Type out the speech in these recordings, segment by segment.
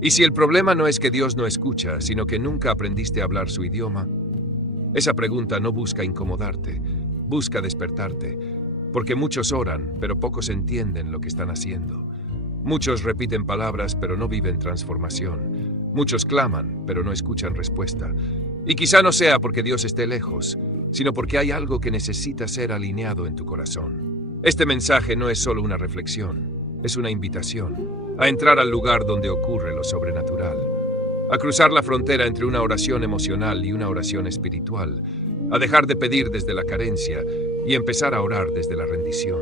Y si el problema no es que Dios no escucha, sino que nunca aprendiste a hablar su idioma, esa pregunta no busca incomodarte, busca despertarte, porque muchos oran, pero pocos entienden lo que están haciendo. Muchos repiten palabras, pero no viven transformación. Muchos claman, pero no escuchan respuesta. Y quizá no sea porque Dios esté lejos, sino porque hay algo que necesita ser alineado en tu corazón. Este mensaje no es solo una reflexión, es una invitación a entrar al lugar donde ocurre lo sobrenatural, a cruzar la frontera entre una oración emocional y una oración espiritual, a dejar de pedir desde la carencia y empezar a orar desde la rendición.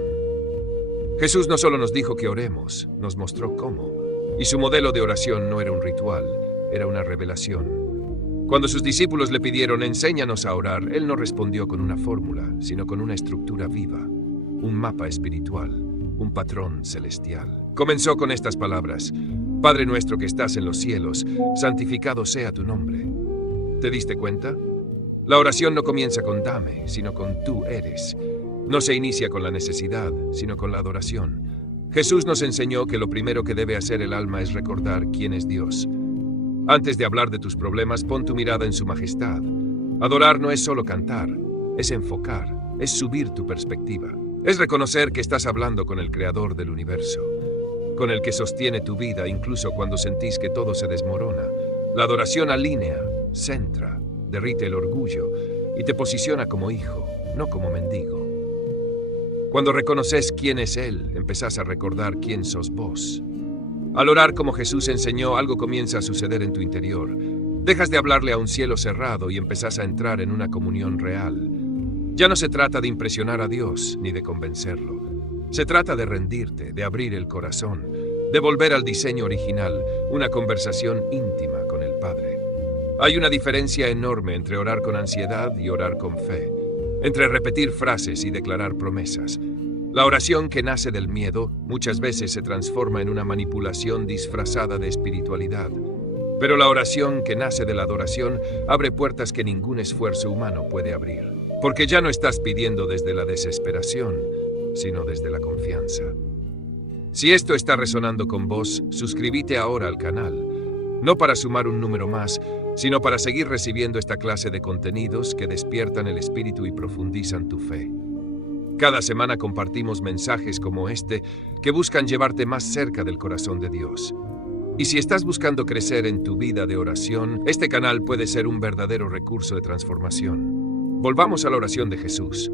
Jesús no solo nos dijo que oremos, nos mostró cómo, y su modelo de oración no era un ritual, era una revelación. Cuando sus discípulos le pidieron enséñanos a orar, él no respondió con una fórmula, sino con una estructura viva, un mapa espiritual, un patrón celestial. Comenzó con estas palabras: Padre nuestro que estás en los cielos, santificado sea tu nombre. ¿Te diste cuenta? La oración no comienza con dame, sino con tú eres. No se inicia con la necesidad, sino con la adoración. Jesús nos enseñó que lo primero que debe hacer el alma es recordar quién es Dios. Antes de hablar de tus problemas, pon tu mirada en su majestad. Adorar no es solo cantar, es enfocar, es subir tu perspectiva. Es reconocer que estás hablando con el Creador del universo, con el que sostiene tu vida incluso cuando sentís que todo se desmorona. La adoración alinea, centra, derrite el orgullo y te posiciona como hijo, no como mendigo. Cuando reconoces quién es Él, empezás a recordar quién sos vos. Al orar como Jesús enseñó, algo comienza a suceder en tu interior. Dejas de hablarle a un cielo cerrado y empezás a entrar en una comunión real. Ya no se trata de impresionar a Dios ni de convencerlo. Se trata de rendirte, de abrir el corazón, de volver al diseño original, una conversación íntima con el Padre. Hay una diferencia enorme entre orar con ansiedad y orar con fe, entre repetir frases y declarar promesas. La oración que nace del miedo muchas veces se transforma en una manipulación disfrazada de espiritualidad. Pero la oración que nace de la adoración abre puertas que ningún esfuerzo humano puede abrir. Porque ya no estás pidiendo desde la desesperación, sino desde la confianza. Si esto está resonando con vos, suscríbete ahora al canal. No para sumar un número más, sino para seguir recibiendo esta clase de contenidos que despiertan el espíritu y profundizan tu fe. Cada semana compartimos mensajes como este que buscan llevarte más cerca del corazón de Dios. Y si estás buscando crecer en tu vida de oración, este canal puede ser un verdadero recurso de transformación. Volvamos a la oración de Jesús.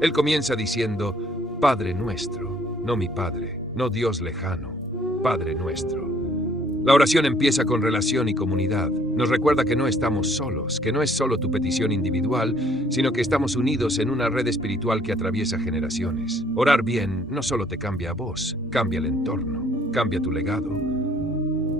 Él comienza diciendo: Padre nuestro, no mi Padre, no Dios lejano, Padre nuestro. La oración empieza con relación y comunidad. Nos recuerda que no estamos solos, que no es solo tu petición individual, sino que estamos unidos en una red espiritual que atraviesa generaciones. Orar bien no solo te cambia a vos, cambia el entorno, cambia tu legado.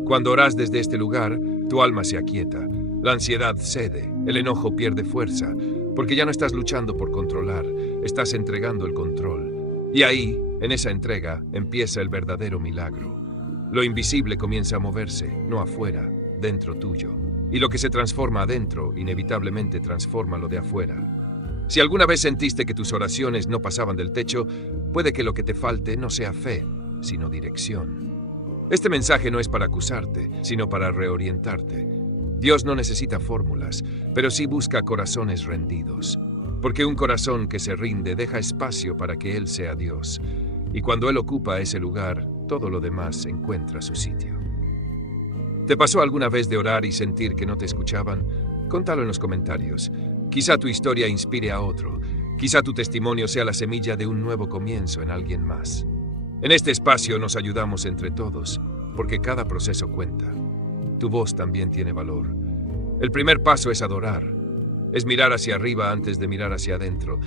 Cuando orás desde este lugar, tu alma se aquieta, la ansiedad cede, el enojo pierde fuerza, porque ya no estás luchando por controlar, estás entregando el control. Y ahí, en esa entrega, empieza el verdadero milagro. Lo invisible comienza a moverse, no afuera, dentro tuyo. Y lo que se transforma adentro, inevitablemente transforma lo de afuera. Si alguna vez sentiste que tus oraciones no pasaban del techo, puede que lo que te falte no sea fe, sino dirección. Este mensaje no es para acusarte, sino para reorientarte. Dios no necesita fórmulas, pero sí busca corazones rendidos. Porque un corazón que se rinde deja espacio para que Él sea Dios. Y cuando Él ocupa ese lugar, todo lo demás encuentra su sitio. ¿Te pasó alguna vez de orar y sentir que no te escuchaban? Contalo en los comentarios. Quizá tu historia inspire a otro. Quizá tu testimonio sea la semilla de un nuevo comienzo en alguien más. En este espacio nos ayudamos entre todos, porque cada proceso cuenta. Tu voz también tiene valor. El primer paso es adorar. Es mirar hacia arriba antes de mirar hacia adentro.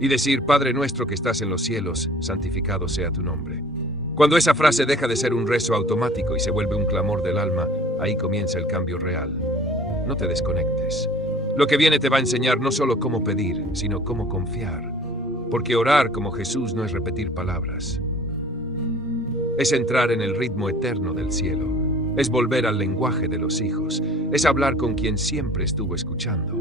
Y decir: Padre nuestro que estás en los cielos, santificado sea tu nombre. Cuando esa frase deja de ser un rezo automático y se vuelve un clamor del alma, ahí comienza el cambio real. No te desconectes. Lo que viene te va a enseñar no solo cómo pedir, sino cómo confiar. Porque orar como Jesús no es repetir palabras. Es entrar en el ritmo eterno del cielo. Es volver al lenguaje de los hijos. Es hablar con quien siempre estuvo escuchando.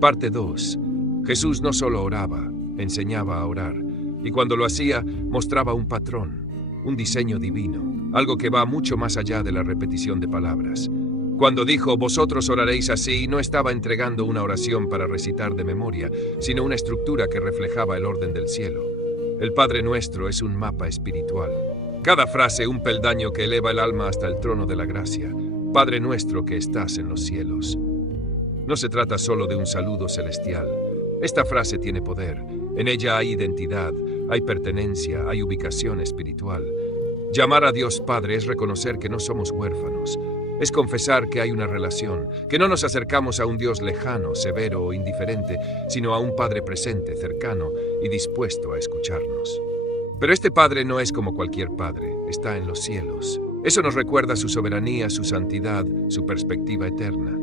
Parte 2. Jesús no solo oraba, enseñaba a orar. Y cuando lo hacía, mostraba un patrón. un diseño divino, algo que va mucho más allá de la repetición de palabras. Cuando dijo, vosotros oraréis así, no estaba entregando una oración para recitar de memoria, sino una estructura que reflejaba el orden del cielo. El Padre Nuestro es un mapa espiritual. Cada frase un peldaño que eleva el alma hasta el trono de la gracia. Padre Nuestro que estás en los cielos. No se trata solo de un saludo celestial. Esta frase tiene poder. En ella hay identidad, hay pertenencia, hay ubicación espiritual. Llamar a Dios Padre es reconocer que no somos huérfanos. Es confesar que hay una relación, que no nos acercamos a un Dios lejano, severo o indiferente, sino a un Padre presente, cercano y dispuesto a escucharnos. Pero este Padre no es como cualquier Padre, está en los cielos. Eso nos recuerda su soberanía, su santidad, su perspectiva eterna.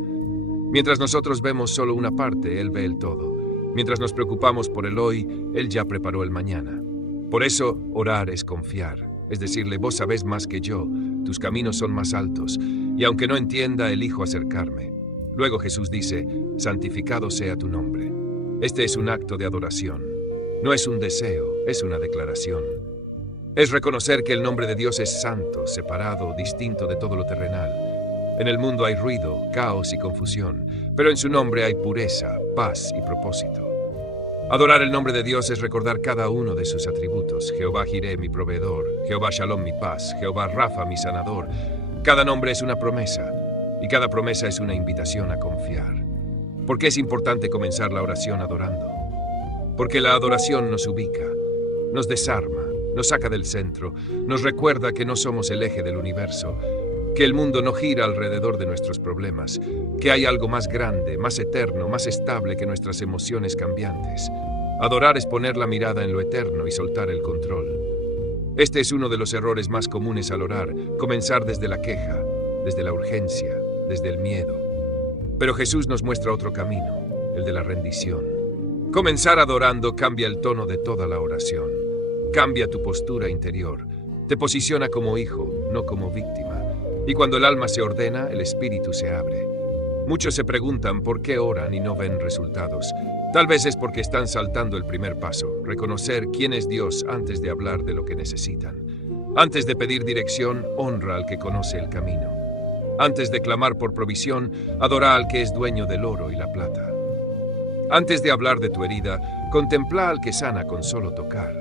Mientras nosotros vemos solo una parte, Él ve el todo. Mientras nos preocupamos por el hoy, Él ya preparó el mañana. Por eso, orar es confiar, es decirle, vos sabés más que yo, tus caminos son más altos, y aunque no entienda, elijo acercarme. Luego Jesús dice, santificado sea tu nombre. Este es un acto de adoración. No es un deseo, es una declaración. Es reconocer que el nombre de Dios es santo, separado, distinto de todo lo terrenal. En el mundo hay ruido, caos y confusión, pero en su nombre hay pureza, paz y propósito. Adorar el nombre de Dios es recordar cada uno de sus atributos. Jehová Jireh, mi proveedor, Jehová Shalom, mi paz, Jehová Rafa, mi sanador. Cada nombre es una promesa, y cada promesa es una invitación a confiar. ¿Por qué es importante comenzar la oración adorando? Porque la adoración nos ubica, nos desarma, nos saca del centro, nos recuerda que no somos el eje del universo, que el mundo no gira alrededor de nuestros problemas, que hay algo más grande, más eterno, más estable que nuestras emociones cambiantes. Adorar es poner la mirada en lo eterno y soltar el control. Este es uno de los errores más comunes al orar, comenzar desde la queja, desde la urgencia, desde el miedo. Pero Jesús nos muestra otro camino, el de la rendición. Comenzar adorando cambia el tono de toda la oración. Cambia tu postura interior. Te posiciona como hijo, no como víctima. Y cuando el alma se ordena, el espíritu se abre. Muchos se preguntan por qué oran y no ven resultados. Tal vez es porque están saltando el primer paso, reconocer quién es Dios antes de hablar de lo que necesitan. Antes de pedir dirección, honra al que conoce el camino. Antes de clamar por provisión, adora al que es dueño del oro y la plata. Antes de hablar de tu herida, contempla al que sana con solo tocar.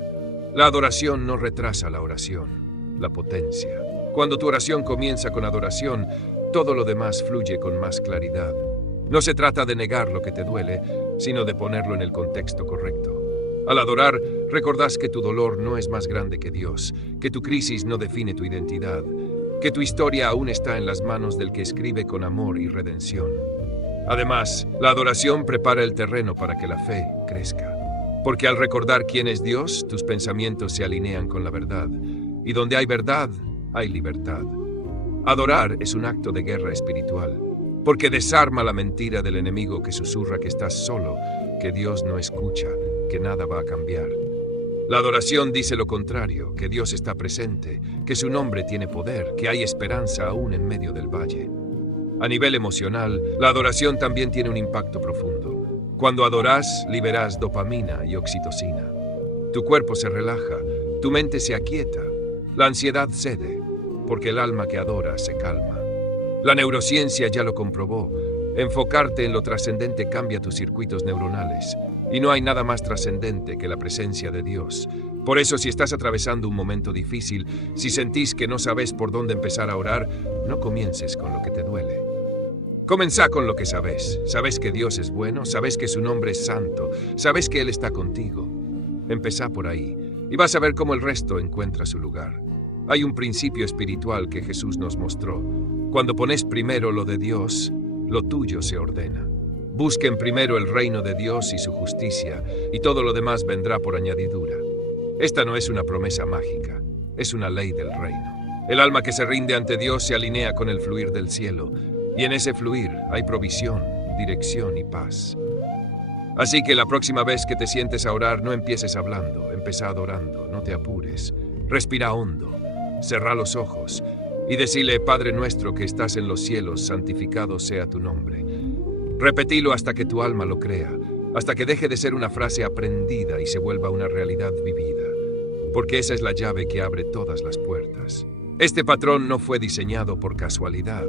La adoración no retrasa la oración, la potencia. Cuando tu oración comienza con adoración, todo lo demás fluye con más claridad. No se trata de negar lo que te duele, sino de ponerlo en el contexto correcto. Al adorar, recordás que tu dolor no es más grande que Dios, que tu crisis no define tu identidad, que tu historia aún está en las manos del que escribe con amor y redención. Además, la adoración prepara el terreno para que la fe crezca. Porque al recordar quién es Dios, tus pensamientos se alinean con la verdad. Y donde hay verdad, hay libertad. Adorar es un acto de guerra espiritual, porque desarma la mentira del enemigo que susurra que estás solo, que Dios no escucha, que nada va a cambiar. La adoración dice lo contrario, que Dios está presente, que su nombre tiene poder, que hay esperanza aún en medio del valle. A nivel emocional, la adoración también tiene un impacto profundo. Cuando adorás, liberás dopamina y oxitocina. Tu cuerpo se relaja, tu mente se aquieta, la ansiedad cede, porque el alma que adora se calma. La neurociencia ya lo comprobó. Enfocarte en lo trascendente cambia tus circuitos neuronales, y no hay nada más trascendente que la presencia de Dios. Por eso, si estás atravesando un momento difícil, si sentís que no sabes por dónde empezar a orar, no comiences con lo que te duele. Comenzá con lo que sabes. Sabes que Dios es bueno, sabes que su nombre es santo, sabes que Él está contigo. Empezá por ahí, y vas a ver cómo el resto encuentra su lugar. Hay un principio espiritual que Jesús nos mostró. Cuando pones primero lo de Dios, lo tuyo se ordena. Busquen primero el reino de Dios y su justicia, y todo lo demás vendrá por añadidura. Esta no es una promesa mágica, es una ley del reino. El alma que se rinde ante Dios se alinea con el fluir del cielo, y en ese fluir hay provisión, dirección y paz. Así que la próxima vez que te sientes a orar, no empieces hablando, empezá adorando, no te apures. Respira hondo, cerrá los ojos y decile: Padre nuestro que estás en los cielos, santificado sea tu nombre. Repetilo hasta que tu alma lo crea, hasta que deje de ser una frase aprendida y se vuelva una realidad vivida. porque esa es la llave que abre todas las puertas. Este patrón no fue diseñado por casualidad,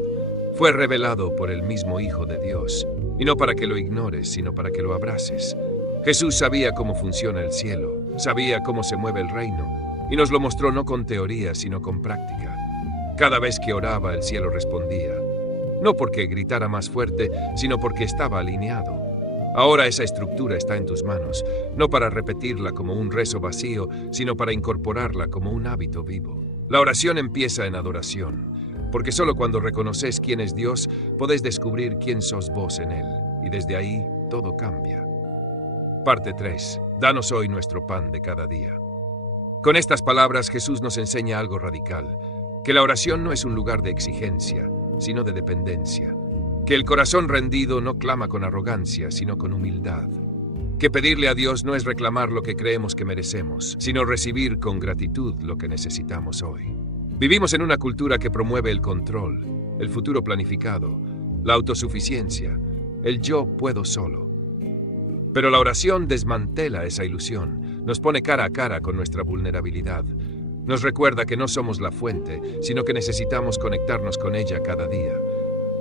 fue revelado por el mismo Hijo de Dios, y no para que lo ignores, sino para que lo abraces. Jesús sabía cómo funciona el cielo, sabía cómo se mueve el reino, y nos lo mostró no con teoría, sino con práctica. Cada vez que oraba, el cielo respondía, no porque gritara más fuerte, sino porque estaba alineado. Ahora esa estructura está en tus manos, no para repetirla como un rezo vacío, sino para incorporarla como un hábito vivo. La oración empieza en adoración, porque solo cuando reconoces quién es Dios, podés descubrir quién sos vos en Él, y desde ahí todo cambia. Parte 3. Danos hoy nuestro pan de cada día. Con estas palabras Jesús nos enseña algo radical, que la oración no es un lugar de exigencia, sino de dependencia. Que el corazón rendido no clama con arrogancia, sino con humildad. Que pedirle a Dios no es reclamar lo que creemos que merecemos, sino recibir con gratitud lo que necesitamos hoy. Vivimos en una cultura que promueve el control, el futuro planificado, la autosuficiencia, el yo puedo solo. Pero la oración desmantela esa ilusión, nos pone cara a cara con nuestra vulnerabilidad. Nos recuerda que no somos la fuente, sino que necesitamos conectarnos con ella cada día.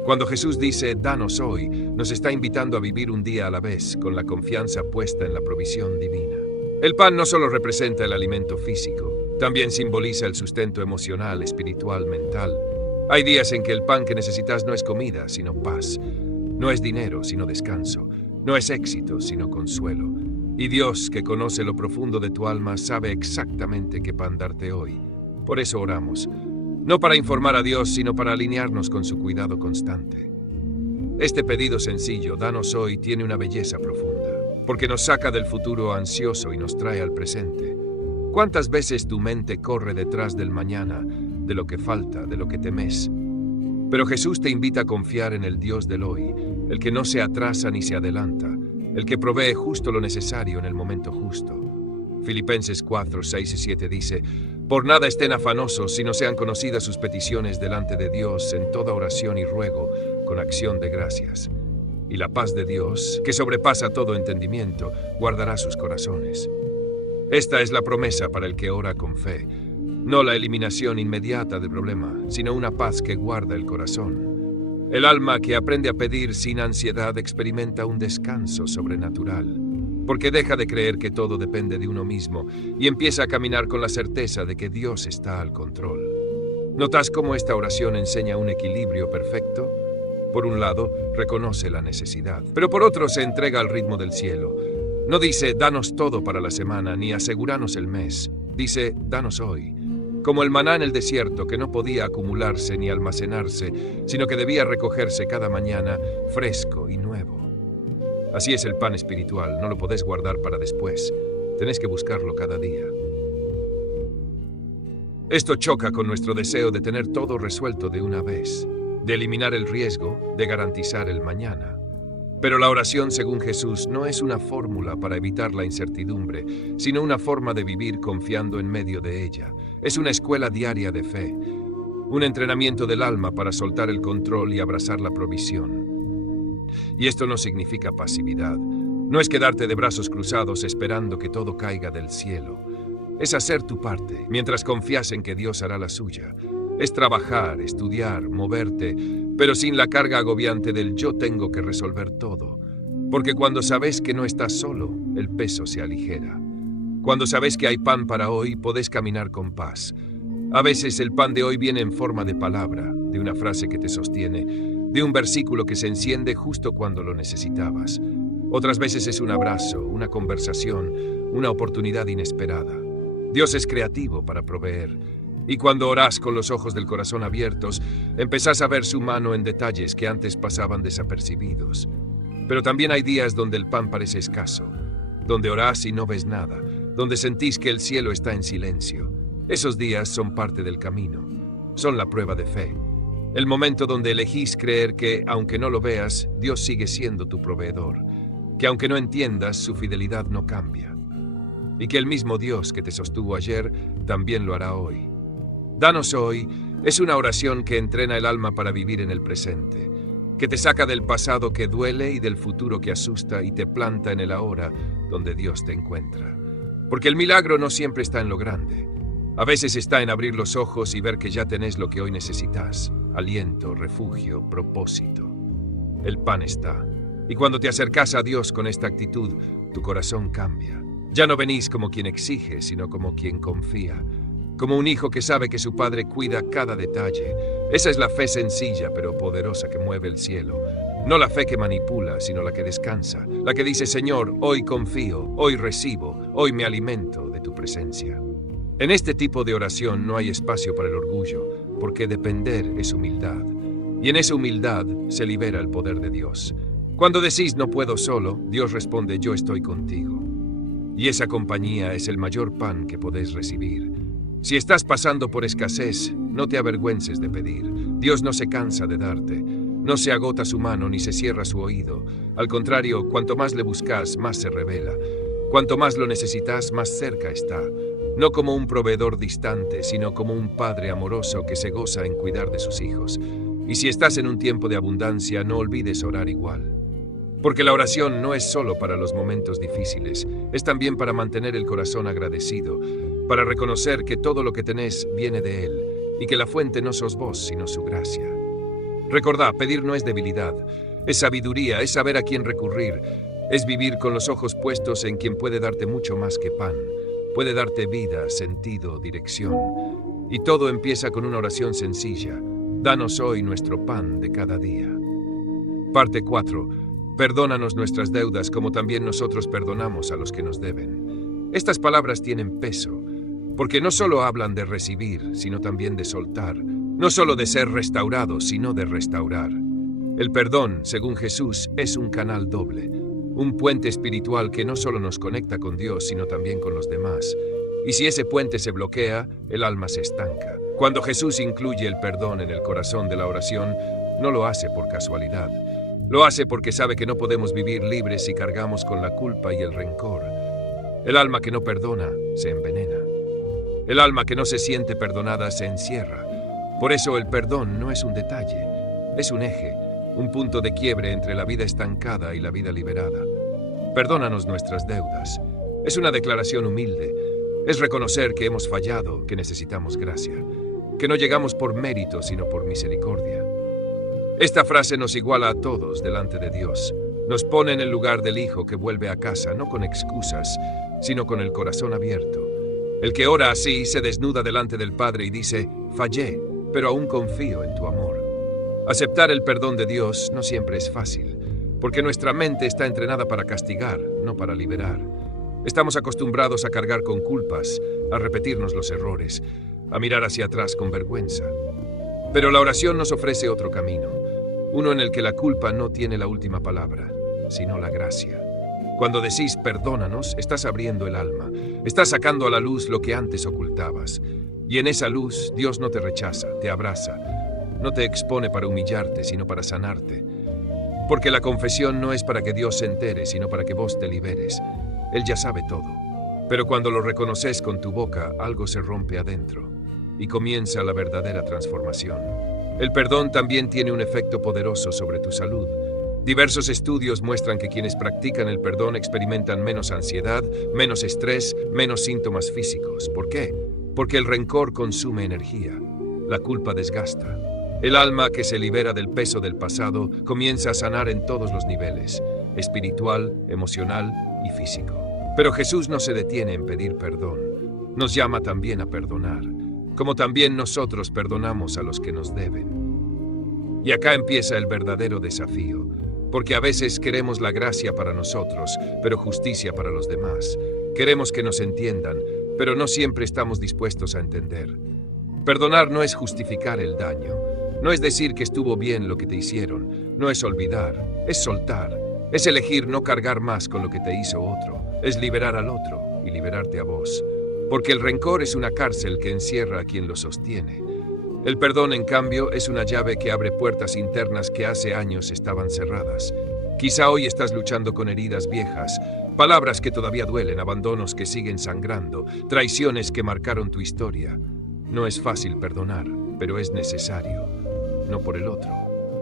Cuando Jesús dice, danos hoy, nos está invitando a vivir un día a la vez, con la confianza puesta en la provisión divina. El pan no solo representa el alimento físico, también simboliza el sustento emocional, espiritual, mental. Hay días en que el pan que necesitas no es comida, sino paz. No es dinero, sino descanso. No es éxito, sino consuelo. Y Dios, que conoce lo profundo de tu alma, sabe exactamente qué pan darte hoy. Por eso oramos. No para informar a Dios, sino para alinearnos con su cuidado constante. Este pedido sencillo, danos hoy, tiene una belleza profunda, porque nos saca del futuro ansioso y nos trae al presente. ¿Cuántas veces tu mente corre detrás del mañana, de lo que falta, de lo que temes? Pero Jesús te invita a confiar en el Dios del hoy, el que no se atrasa ni se adelanta, el que provee justo lo necesario en el momento justo. Filipenses 4, 6 y 7 dice, por nada estén afanosos, sino sean conocidas sus peticiones delante de Dios en toda oración y ruego, con acción de gracias. Y la paz de Dios, que sobrepasa todo entendimiento, guardará sus corazones. Esta es la promesa para el que ora con fe, no la eliminación inmediata del problema, sino una paz que guarda el corazón. El alma que aprende a pedir sin ansiedad experimenta un descanso sobrenatural, porque deja de creer que todo depende de uno mismo y empieza a caminar con la certeza de que Dios está al control. ¿Notas cómo esta oración enseña un equilibrio perfecto? Por un lado, reconoce la necesidad, pero por otro se entrega al ritmo del cielo. No dice, danos todo para la semana, ni asegúranos el mes. Dice, danos hoy. Como el maná en el desierto, que no podía acumularse ni almacenarse, sino que debía recogerse cada mañana, fresco y nuevo. Así es el pan espiritual, no lo podés guardar para después. Tenés que buscarlo cada día. Esto choca con nuestro deseo de tener todo resuelto de una vez, de eliminar el riesgo, de garantizar el mañana. Pero la oración, según Jesús, no es una fórmula para evitar la incertidumbre, sino una forma de vivir confiando en medio de ella. Es una escuela diaria de fe, un entrenamiento del alma para soltar el control y abrazar la provisión. Y esto no significa pasividad. No es quedarte de brazos cruzados esperando que todo caiga del cielo. Es hacer tu parte, mientras confías en que Dios hará la suya. Es trabajar, estudiar, moverte, pero sin la carga agobiante del yo tengo que resolver todo. Porque cuando sabes que no estás solo, el peso se aligera. Cuando sabes que hay pan para hoy, podés caminar con paz. A veces el pan de hoy viene en forma de palabra, de una frase que te sostiene, de un versículo que se enciende justo cuando lo necesitabas. Otras veces es un abrazo, una conversación, una oportunidad inesperada. Dios es creativo para proveer. Y cuando orás con los ojos del corazón abiertos, empezás a ver su mano en detalles que antes pasaban desapercibidos. Pero también hay días donde el pan parece escaso, donde orás y no ves nada, donde sentís que el cielo está en silencio. Esos días son parte del camino, son la prueba de fe. El momento donde elegís creer que, aunque no lo veas, Dios sigue siendo tu proveedor, que aunque no entiendas, su fidelidad no cambia, y que el mismo Dios que te sostuvo ayer también lo hará hoy. Danos hoy es una oración que entrena el alma para vivir en el presente, que te saca del pasado que duele y del futuro que asusta y te planta en el ahora donde Dios te encuentra. Porque el milagro no siempre está en lo grande. A veces está en abrir los ojos y ver que ya tenés lo que hoy necesitas: aliento, refugio, propósito. El pan está. Y cuando te acercas a Dios con esta actitud, tu corazón cambia. Ya no venís como quien exige, sino como quien confía. Como un hijo que sabe que su padre cuida cada detalle. Esa es la fe sencilla pero poderosa que mueve el cielo. No la fe que manipula, sino la que descansa. La que dice: Señor, hoy confío, hoy recibo, hoy me alimento de tu presencia. En este tipo de oración no hay espacio para el orgullo, porque depender es humildad. Y en esa humildad se libera el poder de Dios. Cuando decís no puedo solo, Dios responde: yo estoy contigo. Y esa compañía es el mayor pan que podés recibir. Si estás pasando por escasez, no te avergüences de pedir. Dios no se cansa de darte. No se agota su mano ni se cierra su oído. Al contrario, cuanto más le buscas, más se revela. Cuanto más lo necesitas, más cerca está. No como un proveedor distante, sino como un padre amoroso que se goza en cuidar de sus hijos. Y si estás en un tiempo de abundancia, no olvides orar igual. Porque la oración no es solo para los momentos difíciles, es también para mantener el corazón agradecido, para reconocer que todo lo que tenés viene de Él, y que la fuente no sos vos, sino su gracia. Recordá, pedir no es debilidad, es sabiduría, es saber a quién recurrir, es vivir con los ojos puestos en quien puede darte mucho más que pan, puede darte vida, sentido, dirección. Y todo empieza con una oración sencilla: danos hoy nuestro pan de cada día. Parte 4. Perdónanos nuestras deudas como también nosotros perdonamos a los que nos deben. Estas palabras tienen peso, porque no solo hablan de recibir, sino también de soltar. No solo de ser restaurados, sino de restaurar. El perdón, según Jesús, es un canal doble, un puente espiritual que no solo nos conecta con Dios, sino también con los demás. Y si ese puente se bloquea, el alma se estanca. Cuando Jesús incluye el perdón en el corazón de la oración, no lo hace por casualidad. Lo hace porque sabe que no podemos vivir libres si cargamos con la culpa y el rencor. El alma que no perdona se envenena. El alma que no se siente perdonada se encierra. Por eso el perdón no es un detalle, es un eje, un punto de quiebre entre la vida estancada y la vida liberada. Perdónanos nuestras deudas. Es una declaración humilde. Es reconocer que hemos fallado, que necesitamos gracia, que no llegamos por mérito, sino por misericordia. Esta frase nos iguala a todos delante de Dios. Nos pone en el lugar del hijo que vuelve a casa, no con excusas, sino con el corazón abierto. El que ora así se desnuda delante del Padre y dice: fallé, pero aún confío en tu amor. Aceptar el perdón de Dios no siempre es fácil, porque nuestra mente está entrenada para castigar, no para liberar. Estamos acostumbrados a cargar con culpas, a repetirnos los errores, a mirar hacia atrás con vergüenza. Pero la oración nos ofrece otro camino, uno en el que la culpa no tiene la última palabra, sino la gracia. Cuando decís perdónanos, estás abriendo el alma, estás sacando a la luz lo que antes ocultabas. Y en esa luz Dios no te rechaza, te abraza, no te expone para humillarte, sino para sanarte. Porque la confesión no es para que Dios se entere, sino para que vos te liberes. Él ya sabe todo. Pero cuando lo reconoces con tu boca, algo se rompe adentro y comienza la verdadera transformación. El perdón también tiene un efecto poderoso sobre tu salud. Diversos estudios muestran que quienes practican el perdón experimentan menos ansiedad, menos estrés, menos síntomas físicos. ¿Por qué? Porque el rencor consume energía. La culpa desgasta. El alma que se libera del peso del pasado comienza a sanar en todos los niveles: espiritual, emocional y físico. Pero Jesús no se detiene en pedir perdón. Nos llama también a perdonar, como también nosotros perdonamos a los que nos deben. Y acá empieza el verdadero desafío, porque a veces queremos la gracia para nosotros, pero justicia para los demás. Queremos que nos entiendan, pero no siempre estamos dispuestos a entender. Perdonar no es justificar el daño, no es decir que estuvo bien lo que te hicieron, no es olvidar, es soltar, es elegir no cargar más con lo que te hizo otro, es liberar al otro y liberarte a vos. Porque el rencor es una cárcel que encierra a quien lo sostiene. El perdón, en cambio, es una llave que abre puertas internas que hace años estaban cerradas. Quizá hoy estás luchando con heridas viejas, palabras que todavía duelen, abandonos que siguen sangrando, traiciones que marcaron tu historia. No es fácil perdonar, pero es necesario. No por el otro,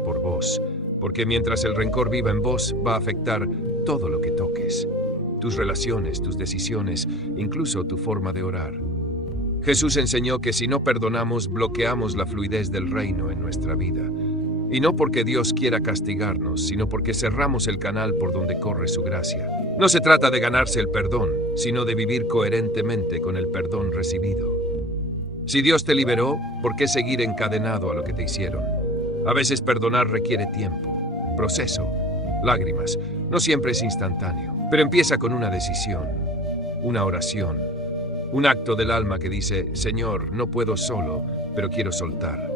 por vos. Porque mientras el rencor viva en vos, va a afectar todo lo que toques. tus relaciones, tus decisiones, incluso tu forma de orar. Jesús enseñó que si no perdonamos, bloqueamos la fluidez del reino en nuestra vida. Y no porque Dios quiera castigarnos, sino porque cerramos el canal por donde corre su gracia. No se trata de ganarse el perdón, sino de vivir coherentemente con el perdón recibido. Si Dios te liberó, ¿por qué seguir encadenado a lo que te hicieron? A veces perdonar requiere tiempo, proceso, lágrimas. No siempre es instantáneo, pero empieza con una decisión, una oración, un acto del alma que dice: Señor, no puedo solo, pero quiero soltar.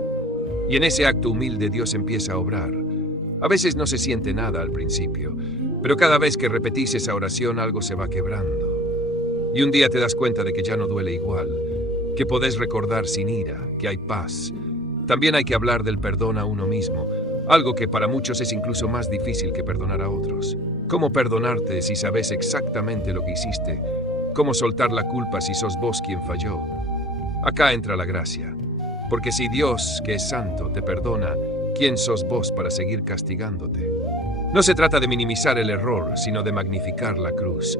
Y en ese acto humilde Dios empieza a obrar. A veces no se siente nada al principio, pero cada vez que repetís esa oración algo se va quebrando. Y un día te das cuenta de que ya no duele igual, que podés recordar sin ira, que hay paz. También hay que hablar del perdón a uno mismo, algo que para muchos es incluso más difícil que perdonar a otros. ¿Cómo perdonarte si sabes exactamente lo que hiciste? ¿Cómo soltar la culpa si sos vos quien falló? Acá entra la gracia. Porque si Dios, que es santo, te perdona, ¿quién sos vos para seguir castigándote? No se trata de minimizar el error, sino de magnificar la cruz.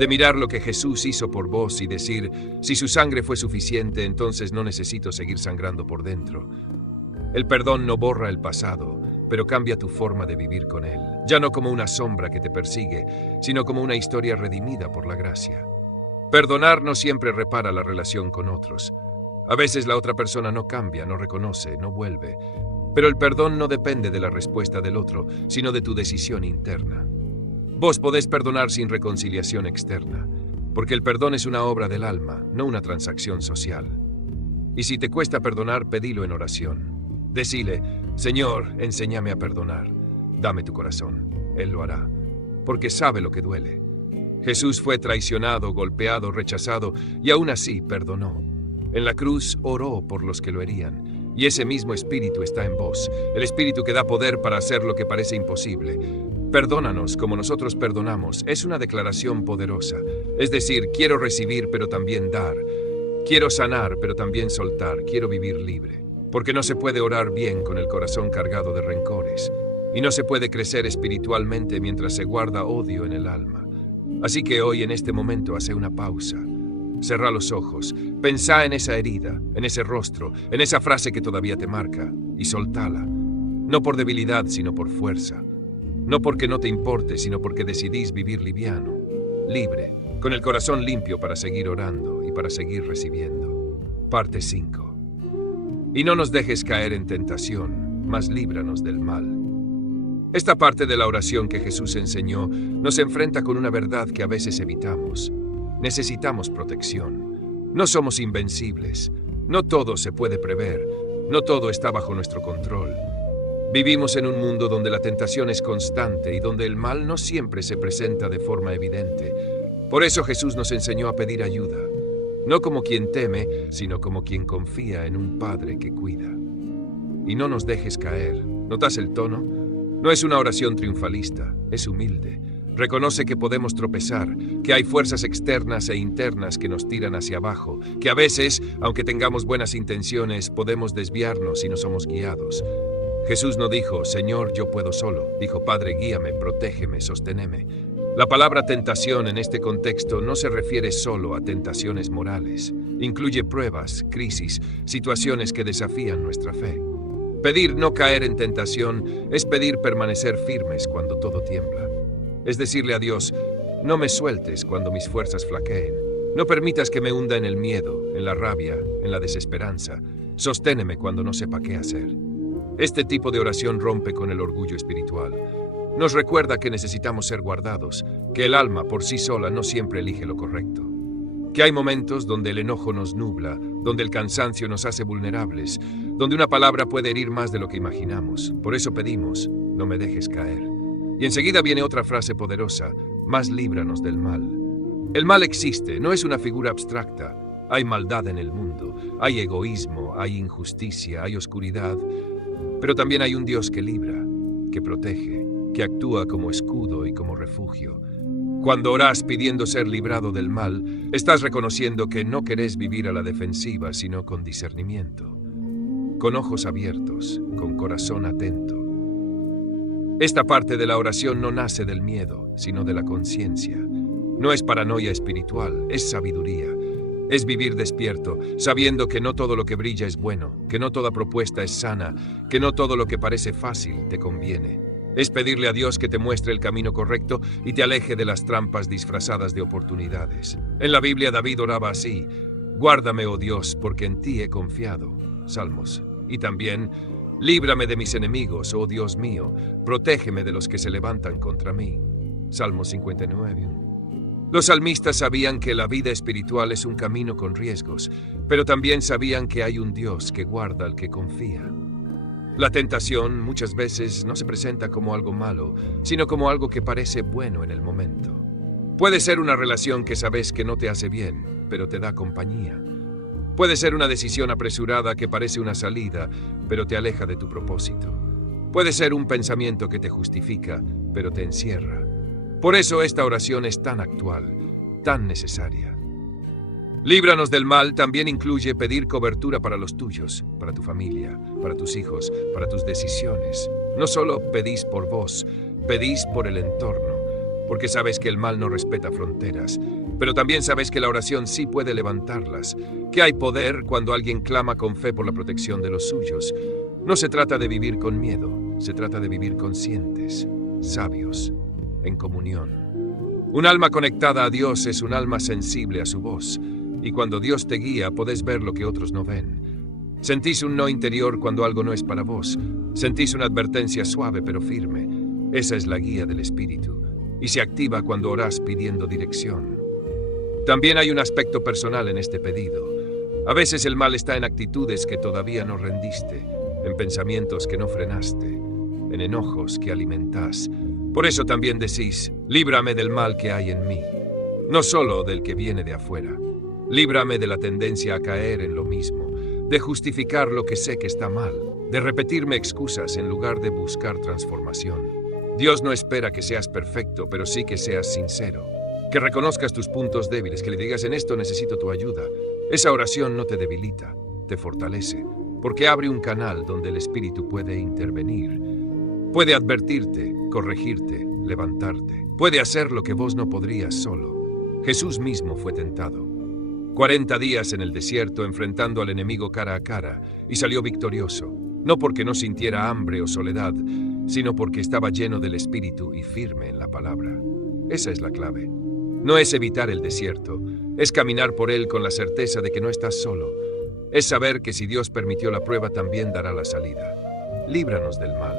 De mirar lo que Jesús hizo por vos y decir: si su sangre fue suficiente, entonces no necesito seguir sangrando por dentro. El perdón no borra el pasado, pero cambia tu forma de vivir con él. Ya no como una sombra que te persigue, sino como una historia redimida por la gracia. Perdonar no siempre repara la relación con otros. A veces la otra persona no cambia, no reconoce, no vuelve. Pero el perdón no depende de la respuesta del otro, sino de tu decisión interna. Vos podés perdonar sin reconciliación externa, porque el perdón es una obra del alma, no una transacción social. Y si te cuesta perdonar, pedilo en oración. Decile: Señor, enséñame a perdonar. Dame tu corazón. Él lo hará, porque sabe lo que duele. Jesús fue traicionado, golpeado, rechazado, y aún así perdonó. En la cruz oró por los que lo herían, y ese mismo espíritu está en vos, el espíritu que da poder para hacer lo que parece imposible. Perdónanos como nosotros perdonamos es una declaración poderosa. Es decir, quiero recibir pero también dar. Quiero sanar pero también soltar. Quiero vivir libre. Porque no se puede orar bien con el corazón cargado de rencores. Y no se puede crecer espiritualmente mientras se guarda odio en el alma. Así que hoy, en este momento, hace una pausa. Cerrá los ojos. Pensá en esa herida, en ese rostro, en esa frase que todavía te marca. Y soltala. No por debilidad, sino por fuerza. No porque no te importe, sino porque decidís vivir liviano, libre, con el corazón limpio para seguir orando y para seguir recibiendo. Parte 5. Y no nos dejes caer en tentación, mas líbranos del mal. Esta parte de la oración que Jesús enseñó nos enfrenta con una verdad que a veces evitamos. Necesitamos protección. No somos invencibles. No todo se puede prever. No todo está bajo nuestro control. Vivimos en un mundo donde la tentación es constante y donde el mal no siempre se presenta de forma evidente. Por eso Jesús nos enseñó a pedir ayuda, no como quien teme, sino como quien confía en un Padre que cuida. Y no nos dejes caer. ¿Notas el tono? No es una oración triunfalista, es humilde. Reconoce que podemos tropezar, que hay fuerzas externas e internas que nos tiran hacia abajo, que a veces, aunque tengamos buenas intenciones, podemos desviarnos si no somos guiados. Jesús no dijo: Señor, yo puedo solo. Dijo: Padre, guíame, protégeme, sosténeme. La palabra tentación en este contexto no se refiere solo a tentaciones morales. Incluye pruebas, crisis, situaciones que desafían nuestra fe. Pedir no caer en tentación es pedir permanecer firmes cuando todo tiembla. Es decirle a Dios: no me sueltes cuando mis fuerzas flaqueen. No permitas que me hunda en el miedo, en la rabia, en la desesperanza. Sosténeme cuando no sepa qué hacer. Este tipo de oración rompe con el orgullo espiritual. Nos recuerda que necesitamos ser guardados, que el alma por sí sola no siempre elige lo correcto. Que hay momentos donde el enojo nos nubla, donde el cansancio nos hace vulnerables, donde una palabra puede herir más de lo que imaginamos. Por eso pedimos: no me dejes caer. Y enseguida viene otra frase poderosa: más líbranos del mal. El mal existe, no es una figura abstracta. Hay maldad en el mundo, hay egoísmo, hay injusticia, hay oscuridad. Pero también hay un Dios que libra, que protege, que actúa como escudo y como refugio. Cuando orás pidiendo ser librado del mal, estás reconociendo que no querés vivir a la defensiva, sino con discernimiento, con ojos abiertos, con corazón atento. Esta parte de la oración no nace del miedo, sino de la conciencia. No es paranoia espiritual, es sabiduría. Es vivir despierto, sabiendo que no todo lo que brilla es bueno, que no toda propuesta es sana, que no todo lo que parece fácil te conviene. Es pedirle a Dios que te muestre el camino correcto y te aleje de las trampas disfrazadas de oportunidades. En la Biblia David oraba así: guárdame, oh Dios, porque en ti he confiado. Salmos. Y también: líbrame de mis enemigos, oh Dios mío, protégeme de los que se levantan contra mí. Salmo 59. Los salmistas sabían que la vida espiritual es un camino con riesgos, pero también sabían que hay un Dios que guarda al que confía. La tentación muchas veces no se presenta como algo malo, sino como algo que parece bueno en el momento. Puede ser una relación que sabes que no te hace bien, pero te da compañía. Puede ser una decisión apresurada que parece una salida, pero te aleja de tu propósito. Puede ser un pensamiento que te justifica, pero te encierra. Por eso esta oración es tan actual, tan necesaria. Líbranos del mal también incluye pedir cobertura para los tuyos, para tu familia, para tus hijos, para tus decisiones. No solo pedís por vos, pedís por el entorno, porque sabes que el mal no respeta fronteras, pero también sabes que la oración sí puede levantarlas, que hay poder cuando alguien clama con fe por la protección de los suyos. No se trata de vivir con miedo, se trata de vivir conscientes, sabios, en comunión. Un alma conectada a Dios es un alma sensible a su voz, y cuando Dios te guía podés ver lo que otros no ven. Sentís un no interior cuando algo no es para vos. Sentís una advertencia suave pero firme. Esa es la guía del Espíritu, y se activa cuando orás pidiendo dirección. También hay un aspecto personal en este pedido. A veces el mal está en actitudes que todavía no rendiste, en pensamientos que no frenaste, en enojos que alimentás. Por eso también decís: líbrame del mal que hay en mí, no solo del que viene de afuera. Líbrame de la tendencia a caer en lo mismo, de justificar lo que sé que está mal, de repetirme excusas en lugar de buscar transformación. Dios no espera que seas perfecto, pero sí que seas sincero, que reconozcas tus puntos débiles, que le digas: en esto necesito tu ayuda. Esa oración no te debilita, te fortalece, porque abre un canal donde el Espíritu puede intervenir. Puede advertirte, corregirte, levantarte. Puede hacer lo que vos no podrías solo. Jesús mismo fue tentado. 40 días en el desierto enfrentando al enemigo cara a cara, y salió victorioso, no porque no sintiera hambre o soledad, sino porque estaba lleno del Espíritu y firme en la palabra. Esa es la clave. No es evitar el desierto, es caminar por él con la certeza de que no estás solo. Es saber que si Dios permitió la prueba, también dará la salida. Líbranos del mal.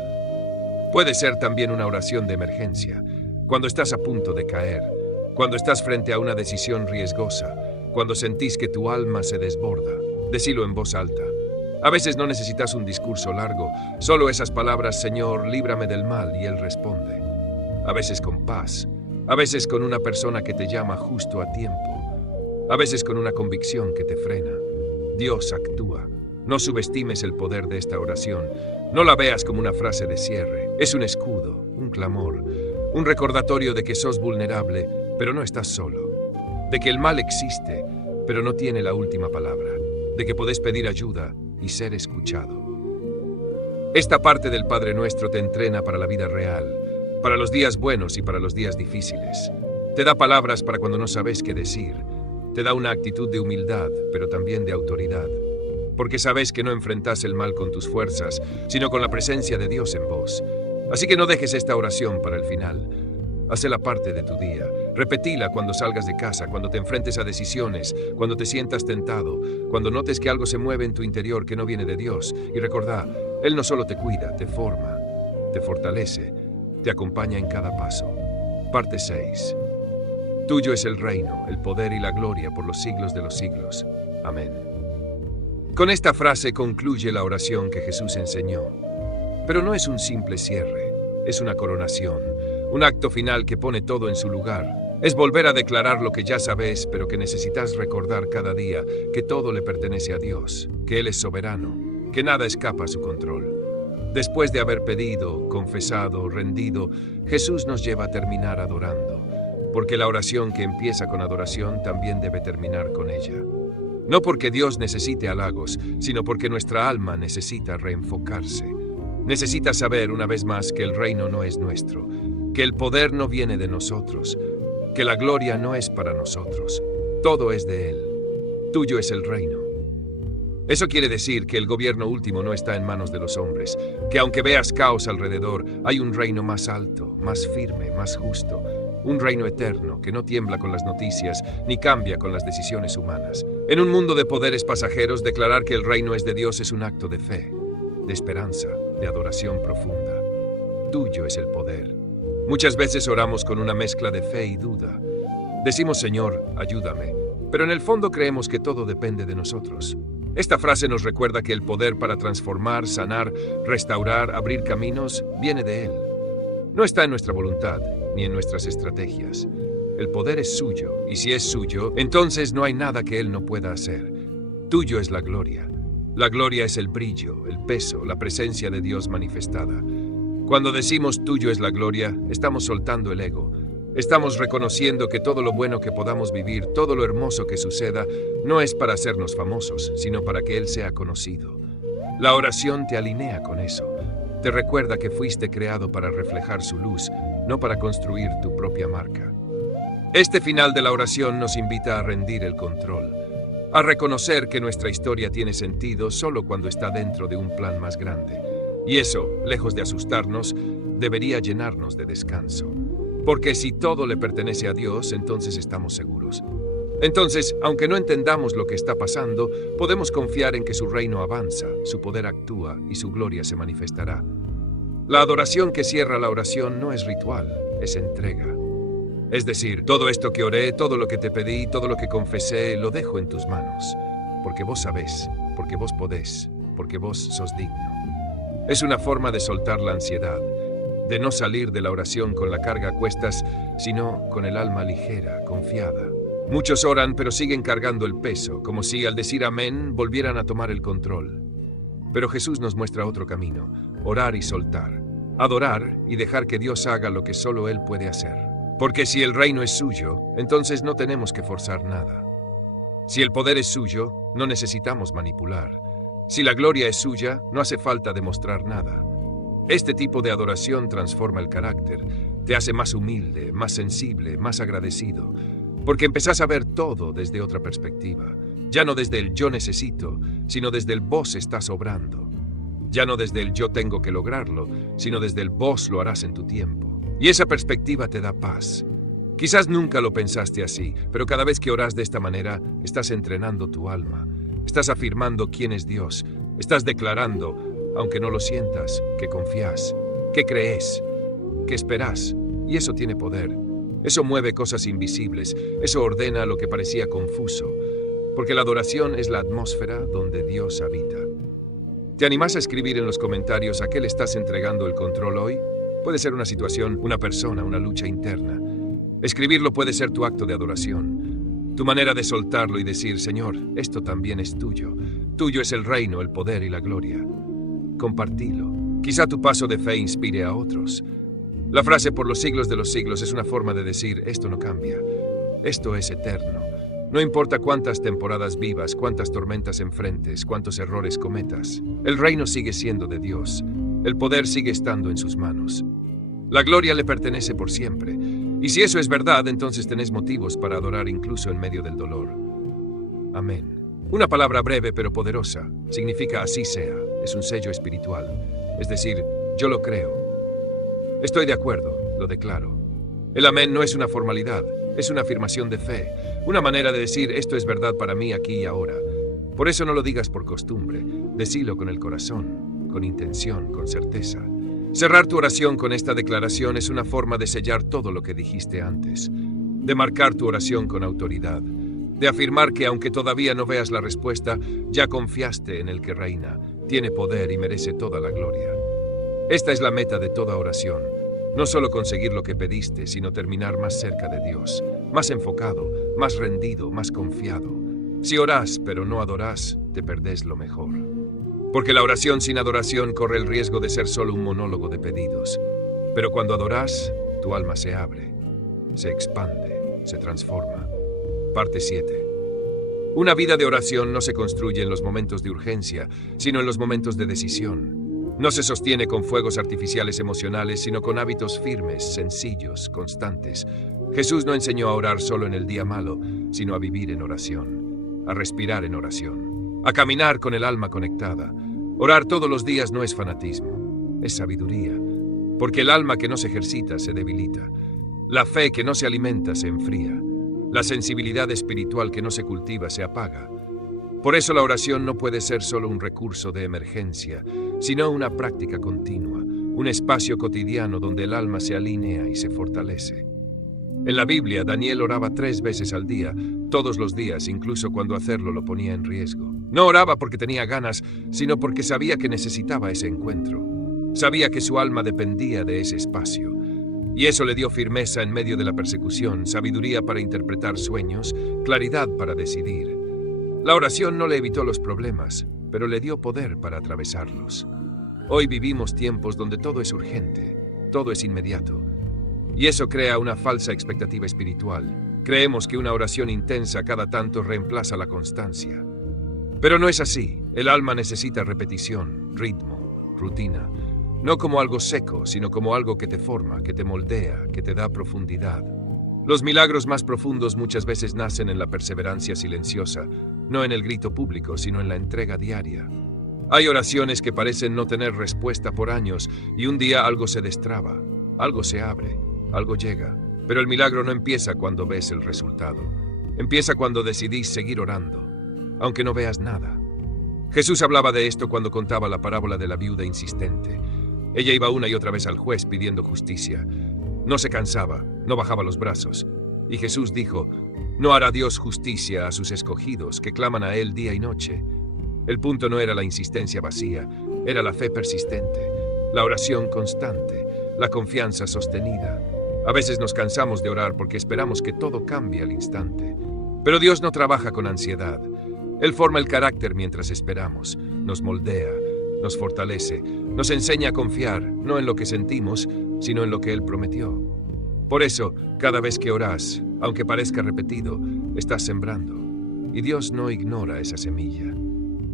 Puede ser también una oración de emergencia, cuando estás a punto de caer, cuando estás frente a una decisión riesgosa, cuando sentís que tu alma se desborda. Decilo en voz alta. A veces no necesitas un discurso largo, solo esas palabras: Señor, líbrame del mal, y Él responde. A veces con paz, a veces con una persona que te llama justo a tiempo, a veces con una convicción que te frena. Dios actúa. No subestimes el poder de esta oración. No la veas como una frase de cierre. Es un escudo, un clamor, un recordatorio de que sos vulnerable, pero no estás solo. De que el mal existe, pero no tiene la última palabra. De que podés pedir ayuda y ser escuchado. Esta parte del Padre Nuestro te entrena para la vida real, para los días buenos y para los días difíciles. Te da palabras para cuando no sabes qué decir. Te da una actitud de humildad, pero también de autoridad. Porque sabes que no enfrentás el mal con tus fuerzas, sino con la presencia de Dios en vos. Así que no dejes esta oración para el final. Hacela parte de tu día. Repetila cuando salgas de casa, cuando te enfrentes a decisiones, cuando te sientas tentado, cuando notes que algo se mueve en tu interior que no viene de Dios. Y recordá, Él no solo te cuida, te forma, te fortalece, te acompaña en cada paso. Parte 6. Tuyo es el reino, el poder y la gloria por los siglos de los siglos. Amén. Con esta frase concluye la oración que Jesús enseñó. Pero no es un simple cierre, es una coronación. Un acto final que pone todo en su lugar. Es volver a declarar lo que ya sabes, pero que necesitas recordar cada día, que todo le pertenece a Dios, que Él es soberano, que nada escapa a su control. Después de haber pedido, confesado, rendido, Jesús nos lleva a terminar adorando, porque la oración que empieza con adoración también debe terminar con ella. No porque Dios necesite halagos, sino porque nuestra alma necesita reenfocarse. Necesita saber una vez más que el reino no es nuestro, que el poder no viene de nosotros, que la gloria no es para nosotros. Todo es de Él. Tuyo es el reino. Eso quiere decir que el gobierno último no está en manos de los hombres, que aunque veas caos alrededor, hay un reino más alto, más firme, más justo, un reino eterno que no tiembla con las noticias ni cambia con las decisiones humanas. En un mundo de poderes pasajeros, declarar que el reino es de Dios es un acto de fe, de esperanza, de adoración profunda. Tuyo es el poder. Muchas veces oramos con una mezcla de fe y duda. Decimos, Señor, ayúdame, pero en el fondo creemos que todo depende de nosotros. Esta frase nos recuerda que el poder para transformar, sanar, restaurar, abrir caminos, viene de Él. No está en nuestra voluntad, ni en nuestras estrategias. El poder es suyo, y si es suyo, entonces no hay nada que Él no pueda hacer. Tuyo es la gloria. La gloria es el brillo, el peso, la presencia de Dios manifestada. Cuando decimos tuyo es la gloria, estamos soltando el ego. Estamos reconociendo que todo lo bueno que podamos vivir, todo lo hermoso que suceda, no es para hacernos famosos, sino para que Él sea conocido. La oración te alinea con eso. Te recuerda que fuiste creado para reflejar su luz, no para construir tu propia marca. Este final de la oración nos invita a rendir el control, a reconocer que nuestra historia tiene sentido solo cuando está dentro de un plan más grande. Y eso, lejos de asustarnos, debería llenarnos de descanso. Porque si todo le pertenece a Dios, entonces estamos seguros. Entonces, aunque no entendamos lo que está pasando, podemos confiar en que su reino avanza, su poder actúa y su gloria se manifestará. La adoración que cierra la oración no es ritual, es entrega. Es decir, todo esto que oré, todo lo que te pedí, todo lo que confesé, lo dejo en tus manos. Porque vos sabés, porque vos podés, porque vos sos digno. Es una forma de soltar la ansiedad, de no salir de la oración con la carga a cuestas, sino con el alma ligera, confiada. Muchos oran, pero siguen cargando el peso, como si al decir amén volvieran a tomar el control. Pero Jesús nos muestra otro camino: orar y soltar, adorar y dejar que Dios haga lo que solo Él puede hacer. Porque si el reino es suyo, entonces no tenemos que forzar nada. Si el poder es suyo, no necesitamos manipular. Si la gloria es suya, no hace falta demostrar nada. Este tipo de adoración transforma el carácter, te hace más humilde, más sensible, más agradecido, porque empezás a ver todo desde otra perspectiva, ya no desde el yo necesito, sino desde el vos estás obrando, ya no desde el yo tengo que lograrlo, sino desde el vos lo harás en tu tiempo. Y esa perspectiva te da paz. Quizás nunca lo pensaste así, pero cada vez que oras de esta manera, estás entrenando tu alma, estás afirmando quién es Dios, estás declarando, aunque no lo sientas, que confías, que crees, que esperás, y eso tiene poder. Eso mueve cosas invisibles, eso ordena lo que parecía confuso, porque la adoración es la atmósfera donde Dios habita. ¿Te animás a escribir en los comentarios a qué le estás entregando el control hoy? Puede ser una situación, una persona, una lucha interna. Escribirlo puede ser tu acto de adoración, tu manera de soltarlo y decir, Señor, esto también es tuyo. Tuyo es el reino, el poder y la gloria. Compartilo. Quizá tu paso de fe inspire a otros. La frase por los siglos de los siglos es una forma de decir, esto no cambia, esto es eterno. No importa cuántas temporadas vivas, cuántas tormentas enfrentes, cuántos errores cometas, el reino sigue siendo de Dios, el poder sigue estando en sus manos. La gloria le pertenece por siempre, y si eso es verdad, entonces tenés motivos para adorar incluso en medio del dolor. Amén. Una palabra breve pero poderosa, significa así sea, es un sello espiritual, es decir, yo lo creo. Estoy de acuerdo, lo declaro. El amén no es una formalidad, es una afirmación de fe, una manera de decir esto es verdad para mí aquí y ahora. Por eso no lo digas por costumbre, decilo con el corazón, con intención, con certeza. Cerrar tu oración con esta declaración es una forma de sellar todo lo que dijiste antes, de marcar tu oración con autoridad, de afirmar que aunque todavía no veas la respuesta, ya confiaste en el que reina, tiene poder y merece toda la gloria. Esta es la meta de toda oración, no solo conseguir lo que pediste, sino terminar más cerca de Dios, más enfocado, más rendido, más confiado. Si orás pero no adorás, te perdés lo mejor. Porque la oración sin adoración corre el riesgo de ser solo un monólogo de pedidos. Pero cuando adorás, tu alma se abre, se expande, se transforma. Parte 7. Una vida de oración no se construye en los momentos de urgencia, sino en los momentos de decisión. No se sostiene con fuegos artificiales emocionales, sino con hábitos firmes, sencillos, constantes. Jesús no enseñó a orar solo en el día malo, sino a vivir en oración, a respirar en oración, a caminar con el alma conectada. Orar todos los días no es fanatismo, es sabiduría, porque el alma que no se ejercita se debilita, la fe que no se alimenta se enfría, la sensibilidad espiritual que no se cultiva se apaga. Por eso la oración no puede ser solo un recurso de emergencia, sino una práctica continua, un espacio cotidiano donde el alma se alinea y se fortalece. En la Biblia, Daniel oraba 3 veces al día, todos los días, incluso cuando hacerlo lo ponía en riesgo. No oraba porque tenía ganas, sino porque sabía que necesitaba ese encuentro. Sabía que su alma dependía de ese espacio. Y eso le dio firmeza en medio de la persecución, sabiduría para interpretar sueños, claridad para decidir. La oración no le evitó los problemas, pero le dio poder para atravesarlos. Hoy vivimos tiempos donde todo es urgente, todo es inmediato. Y eso crea una falsa expectativa espiritual. Creemos que una oración intensa cada tanto reemplaza la constancia. Pero no es así. El alma necesita repetición, ritmo, rutina. No como algo seco, sino como algo que te forma, que te moldea, que te da profundidad. Los milagros más profundos muchas veces nacen en la perseverancia silenciosa, no en el grito público, sino en la entrega diaria. Hay oraciones que parecen no tener respuesta por años y un día algo se destraba, algo se abre, algo llega. Pero el milagro no empieza cuando ves el resultado. Empieza cuando decidís seguir orando, aunque no veas nada. Jesús hablaba de esto cuando contaba la parábola de la viuda insistente. Ella iba una y otra vez al juez pidiendo justicia. No se cansaba, no bajaba los brazos. Y Jesús dijo, ¿no hará Dios justicia a sus escogidos que claman a Él día y noche? El punto no era la insistencia vacía, era la fe persistente, la oración constante, la confianza sostenida. A veces nos cansamos de orar porque esperamos que todo cambie al instante. Pero Dios no trabaja con ansiedad. Él forma el carácter mientras esperamos, nos moldea, nos fortalece, nos enseña a confiar, no en lo que sentimos, sino en lo que Él prometió. Por eso, cada vez que orás, aunque parezca repetido, estás sembrando. Y Dios no ignora esa semilla.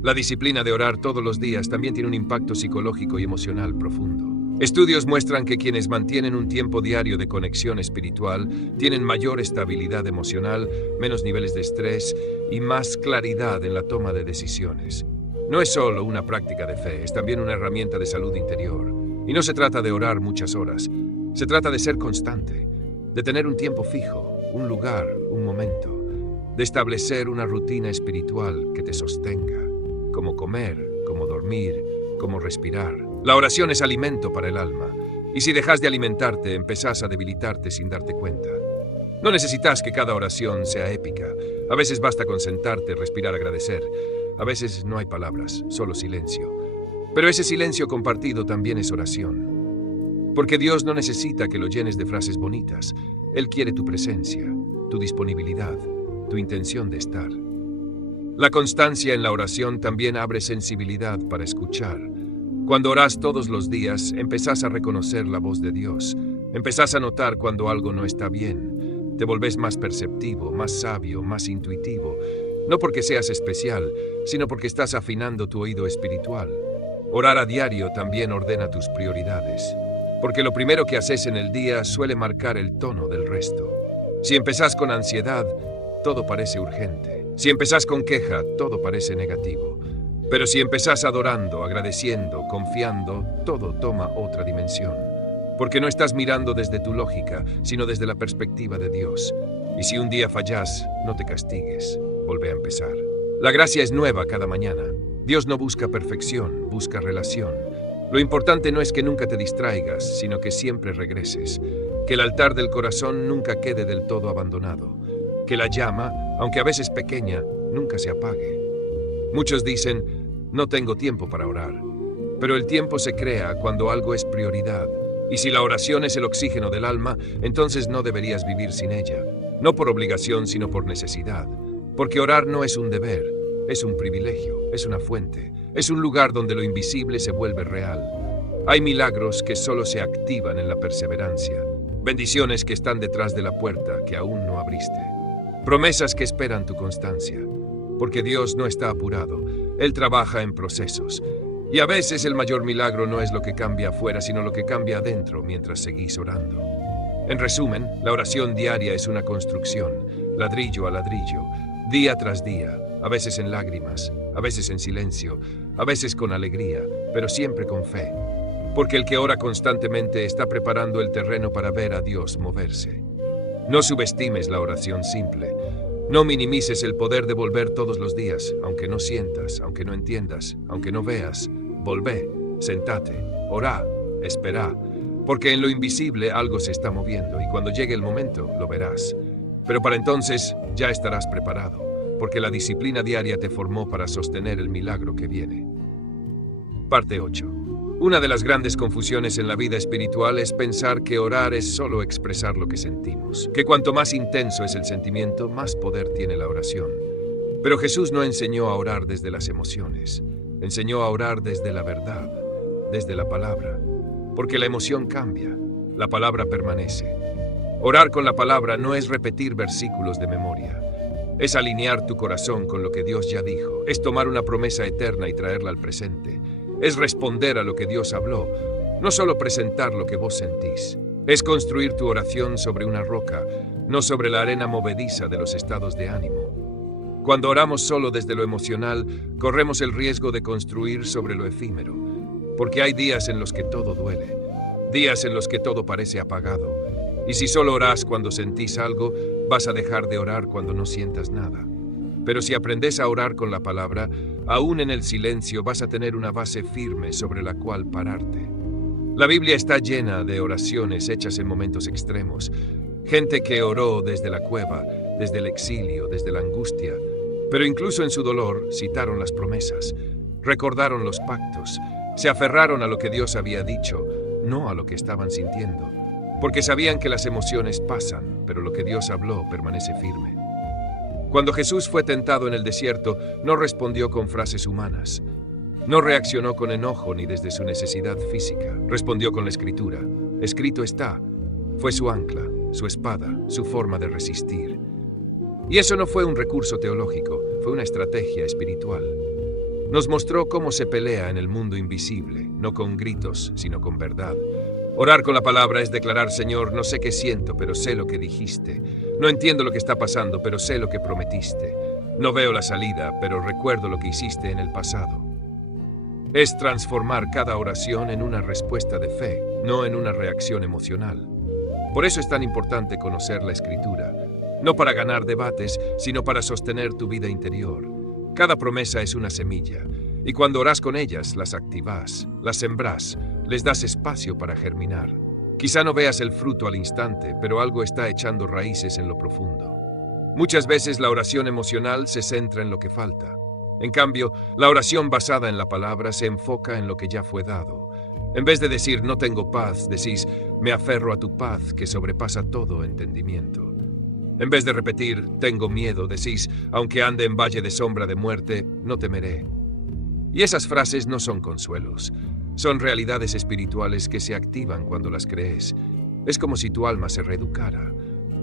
La disciplina de orar todos los días también tiene un impacto psicológico y emocional profundo. Estudios muestran que quienes mantienen un tiempo diario de conexión espiritual tienen mayor estabilidad emocional, menos niveles de estrés y más claridad en la toma de decisiones. No es solo una práctica de fe, es también una herramienta de salud interior. Y no se trata de orar muchas horas, se trata de ser constante, de tener un tiempo fijo, un lugar, un momento, de establecer una rutina espiritual que te sostenga, como comer, como dormir, como respirar. La oración es alimento para el alma, y si dejas de alimentarte, empezás a debilitarte sin darte cuenta. No necesitas que cada oración sea épica. A veces basta con sentarte, respirar, agradecer. A veces no hay palabras, solo silencio. Pero ese silencio compartido también es oración. Porque Dios no necesita que lo llenes de frases bonitas. Él quiere tu presencia, tu disponibilidad, tu intención de estar. La constancia en la oración también abre sensibilidad para escuchar. Cuando orás todos los días, empezás a reconocer la voz de Dios. Empezás a notar cuando algo no está bien. Te volvés más perceptivo, más sabio, más intuitivo. No porque seas especial, sino porque estás afinando tu oído espiritual. Orar a diario también ordena tus prioridades. Porque lo primero que haces en el día suele marcar el tono del resto. Si empezás con ansiedad, todo parece urgente. Si empezás con queja, todo parece negativo. Pero si empezás adorando, agradeciendo, confiando, todo toma otra dimensión. Porque no estás mirando desde tu lógica, sino desde la perspectiva de Dios. Y si un día fallás, no te castigues, volvé a empezar. La gracia es nueva cada mañana. Dios no busca perfección, busca relación. Lo importante no es que nunca te distraigas, sino que siempre regreses. Que el altar del corazón nunca quede del todo abandonado. Que la llama, aunque a veces pequeña, nunca se apague. Muchos dicen, no tengo tiempo para orar. Pero el tiempo se crea cuando algo es prioridad. Y si la oración es el oxígeno del alma, entonces no deberías vivir sin ella. No por obligación, sino por necesidad. Porque orar no es un deber, es un privilegio, es una fuente, es un lugar donde lo invisible se vuelve real. Hay milagros que solo se activan en la perseverancia. Bendiciones que están detrás de la puerta que aún no abriste. Promesas que esperan tu constancia. Porque Dios no está apurado, Él trabaja en procesos. Y a veces el mayor milagro no es lo que cambia afuera, sino lo que cambia adentro mientras seguís orando. En resumen, la oración diaria es una construcción, ladrillo a ladrillo, día tras día, a veces en lágrimas, a veces en silencio, a veces con alegría, pero siempre con fe. Porque el que ora constantemente está preparando el terreno para ver a Dios moverse. No subestimes la oración simple. No minimices el poder de volver todos los días, aunque no sientas, aunque no entiendas, aunque no veas. Volvé, sentate, orá, esperá, porque en lo invisible algo se está moviendo y cuando llegue el momento lo verás. Pero para entonces ya estarás preparado, porque la disciplina diaria te formó para sostener el milagro que viene. Parte 8. Una de las grandes confusiones en la vida espiritual es pensar que orar es solo expresar lo que sentimos, que cuanto más intenso es el sentimiento, más poder tiene la oración. Pero Jesús no enseñó a orar desde las emociones, enseñó a orar desde la verdad, desde la palabra, porque la emoción cambia, la palabra permanece. Orar con la palabra no es repetir versículos de memoria, es alinear tu corazón con lo que Dios ya dijo, es tomar una promesa eterna y traerla al presente. Es responder a lo que Dios habló, no solo presentar lo que vos sentís. Es construir tu oración sobre una roca, no sobre la arena movediza de los estados de ánimo. Cuando oramos solo desde lo emocional, corremos el riesgo de construir sobre lo efímero, porque hay días en los que todo duele, días en los que todo parece apagado. Y si solo orás cuando sentís algo, vas a dejar de orar cuando no sientas nada. Pero si aprendes a orar con la palabra, aún en el silencio vas a tener una base firme sobre la cual pararte. La Biblia está llena de oraciones hechas en momentos extremos. Gente que oró desde la cueva, desde el exilio, desde la angustia. Pero incluso en su dolor citaron las promesas, recordaron los pactos, se aferraron a lo que Dios había dicho, no a lo que estaban sintiendo. Porque sabían que las emociones pasan, pero lo que Dios habló permanece firme. Cuando Jesús fue tentado en el desierto, no respondió con frases humanas. No reaccionó con enojo ni desde su necesidad física. Respondió con la Escritura. Escrito está. Fue su ancla, su espada, su forma de resistir. Y eso no fue un recurso teológico, fue una estrategia espiritual. Nos mostró cómo se pelea en el mundo invisible, no con gritos, sino con verdad. Orar con la palabra es declarar, Señor, no sé qué siento, pero sé lo que dijiste. No entiendo lo que está pasando, pero sé lo que prometiste. No veo la salida, pero recuerdo lo que hiciste en el pasado. Es transformar cada oración en una respuesta de fe, no en una reacción emocional. Por eso es tan importante conocer la Escritura, no para ganar debates, sino para sostener tu vida interior. Cada promesa es una semilla, y cuando orás con ellas, las activás, las sembrás, les das espacio para germinar. Quizá no veas el fruto al instante, pero algo está echando raíces en lo profundo. Muchas veces la oración emocional se centra en lo que falta. En cambio, la oración basada en la palabra se enfoca en lo que ya fue dado. En vez de decir no tengo paz, decís me aferro a tu paz que sobrepasa todo entendimiento. En vez de repetir tengo miedo, decís aunque ande en valle de sombra de muerte, no temeré. Y esas frases no son consuelos. Son realidades espirituales que se activan cuando las crees. Es como si tu alma se reeducara,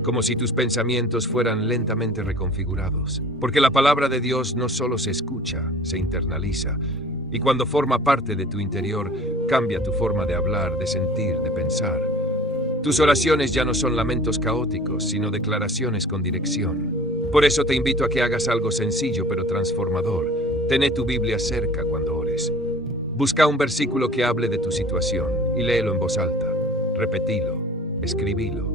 como si tus pensamientos fueran lentamente reconfigurados. Porque la palabra de Dios no solo se escucha, se internaliza. Y cuando forma parte de tu interior, cambia tu forma de hablar, de sentir, de pensar. Tus oraciones ya no son lamentos caóticos, sino declaraciones con dirección. Por eso te invito a que hagas algo sencillo pero transformador. Tené tu Biblia cerca cuando ores. Busca un versículo que hable de tu situación y léelo en voz alta. Repetilo, escribilo.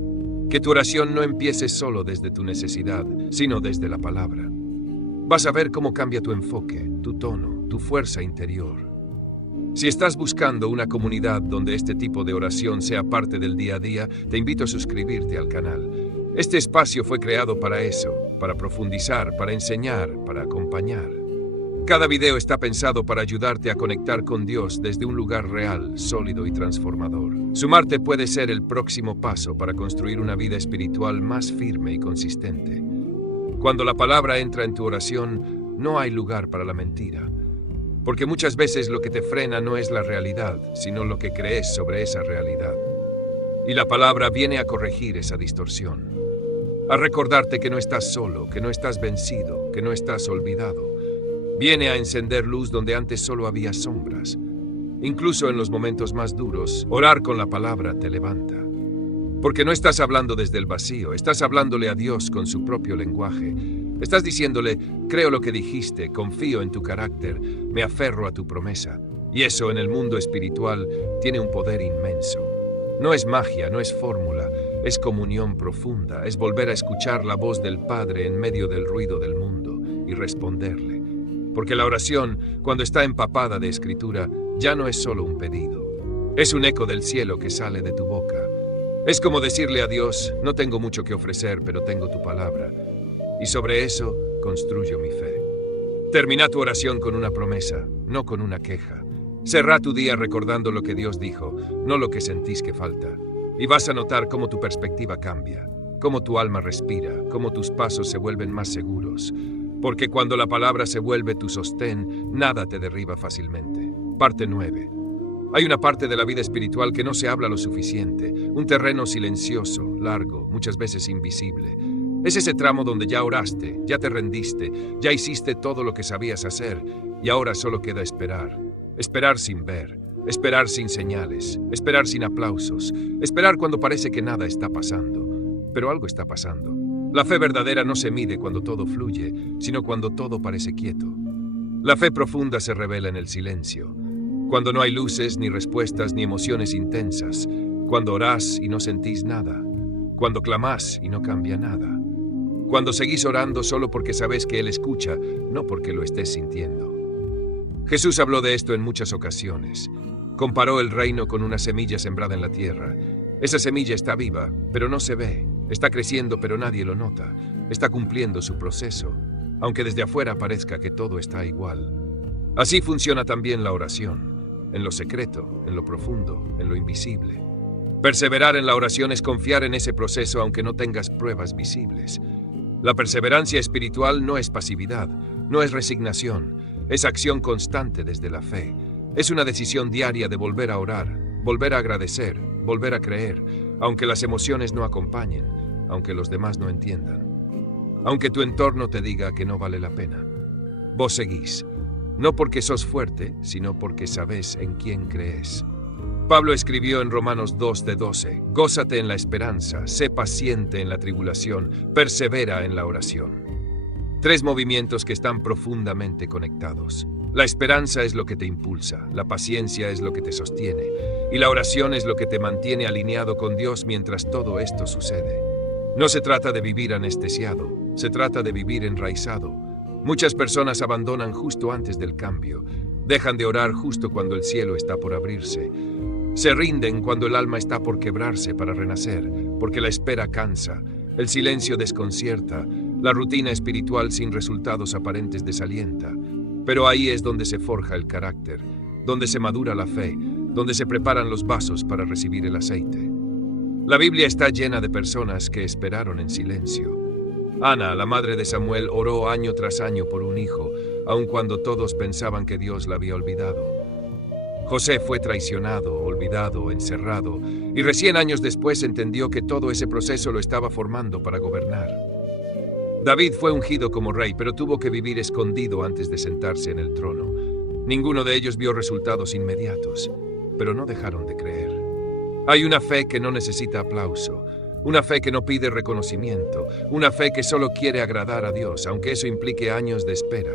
Que tu oración no empiece solo desde tu necesidad, sino desde la palabra. Vas a ver cómo cambia tu enfoque, tu tono, tu fuerza interior. Si estás buscando una comunidad donde este tipo de oración sea parte del día a día, te invito a suscribirte al canal. Este espacio fue creado para eso, para profundizar, para enseñar, para acompañar. Cada video está pensado para ayudarte a conectar con Dios desde un lugar real, sólido y transformador. Sumarte puede ser el próximo paso para construir una vida espiritual más firme y consistente. Cuando la palabra entra en tu oración, no hay lugar para la mentira. Porque muchas veces lo que te frena no es la realidad, sino lo que crees sobre esa realidad. Y la palabra viene a corregir esa distorsión. A recordarte que no estás solo, que no estás vencido, que no estás olvidado. Viene a encender luz donde antes solo había sombras. Incluso en los momentos más duros, orar con la palabra te levanta. Porque no estás hablando desde el vacío, estás hablándole a Dios con su propio lenguaje. Estás diciéndole, creo lo que dijiste, confío en tu carácter, me aferro a tu promesa. Y eso en el mundo espiritual tiene un poder inmenso. No es magia, no es fórmula, es comunión profunda, es volver a escuchar la voz del Padre en medio del ruido del mundo y responderle. Porque la oración, cuando está empapada de escritura, ya no es solo un pedido. Es un eco del cielo que sale de tu boca. Es como decirle a Dios, no tengo mucho que ofrecer, pero tengo tu palabra. Y sobre eso construyo mi fe. Termina tu oración con una promesa, no con una queja. Cerrá tu día recordando lo que Dios dijo, no lo que sentís que falta. Y vas a notar cómo tu perspectiva cambia, cómo tu alma respira, cómo tus pasos se vuelven más seguros. Porque cuando la palabra se vuelve tu sostén, nada te derriba fácilmente. Parte 9. Hay una parte de la vida espiritual que no se habla lo suficiente, un terreno silencioso, largo, muchas veces invisible. Es ese tramo donde ya oraste, ya te rendiste, ya hiciste todo lo que sabías hacer y ahora solo queda esperar. Esperar sin ver, esperar sin señales, esperar sin aplausos, esperar cuando parece que nada está pasando. Pero algo está pasando. La fe verdadera no se mide cuando todo fluye, sino cuando todo parece quieto. La fe profunda se revela en el silencio. Cuando no hay luces, ni respuestas, ni emociones intensas. Cuando orás y no sentís nada. Cuando clamás y no cambia nada. Cuando seguís orando solo porque sabés que Él escucha, no porque lo estés sintiendo. Jesús habló de esto en muchas ocasiones. Comparó el reino con una semilla sembrada en la tierra. Esa semilla está viva, pero no se ve. Está creciendo, pero nadie lo nota. Está cumpliendo su proceso, aunque desde afuera parezca que todo está igual. Así funciona también la oración. En lo secreto, en lo profundo, en lo invisible. Perseverar en la oración es confiar en ese proceso aunque no tengas pruebas visibles. La perseverancia espiritual no es pasividad, no es resignación, es acción constante desde la fe. Es una decisión diaria de volver a orar, volver a agradecer, volver a creer, aunque las emociones no acompañen, aunque los demás no entiendan. Aunque tu entorno te diga que no vale la pena. Vos seguís. No porque sos fuerte, sino porque sabés en quién crees. Pablo escribió en Romanos 2:12, gózate en la esperanza, sé paciente en la tribulación, persevera en la oración. 3 movimientos que están profundamente conectados. La esperanza es lo que te impulsa, la paciencia es lo que te sostiene, y la oración es lo que te mantiene alineado con Dios mientras todo esto sucede. No se trata de vivir anestesiado, se trata de vivir enraizado. Muchas personas abandonan justo antes del cambio, dejan de orar justo cuando el cielo está por abrirse. Se rinden cuando el alma está por quebrarse para renacer, porque la espera cansa, el silencio desconcierta, la rutina espiritual sin resultados aparentes desalienta. Pero ahí es donde se forja el carácter, donde se madura la fe, donde se preparan los vasos para recibir el aceite. La Biblia está llena de personas que esperaron en silencio. Ana, la madre de Samuel, oró año tras año por un hijo, aun cuando todos pensaban que Dios la había olvidado. José fue traicionado, olvidado, encerrado, y recién años después entendió que todo ese proceso lo estaba formando para gobernar. David fue ungido como rey, pero tuvo que vivir escondido antes de sentarse en el trono. Ninguno de ellos vio resultados inmediatos, pero no dejaron de creer. Hay una fe que no necesita aplauso, una fe que no pide reconocimiento, una fe que solo quiere agradar a Dios, aunque eso implique años de espera,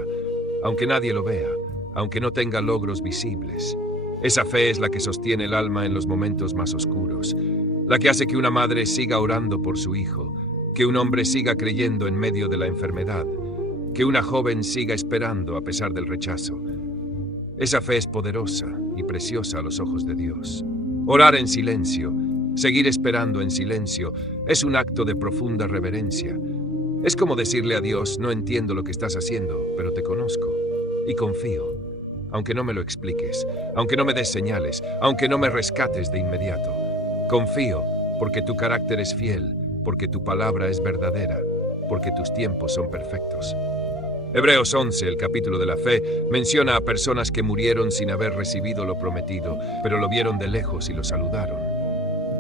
aunque nadie lo vea, aunque no tenga logros visibles. Esa fe es la que sostiene el alma en los momentos más oscuros, la que hace que una madre siga orando por su hijo, que un hombre siga creyendo en medio de la enfermedad, que una joven siga esperando a pesar del rechazo. Esa fe es poderosa y preciosa a los ojos de Dios. Orar en silencio, seguir esperando en silencio, es un acto de profunda reverencia. Es como decirle a Dios, no entiendo lo que estás haciendo, pero te conozco y confío. Aunque no me lo expliques, aunque no me des señales, aunque no me rescates de inmediato. Confío porque tu carácter es fiel, porque tu palabra es verdadera, porque tus tiempos son perfectos. Hebreos 11, el capítulo de la fe, menciona a personas que murieron sin haber recibido lo prometido, pero lo vieron de lejos y lo saludaron.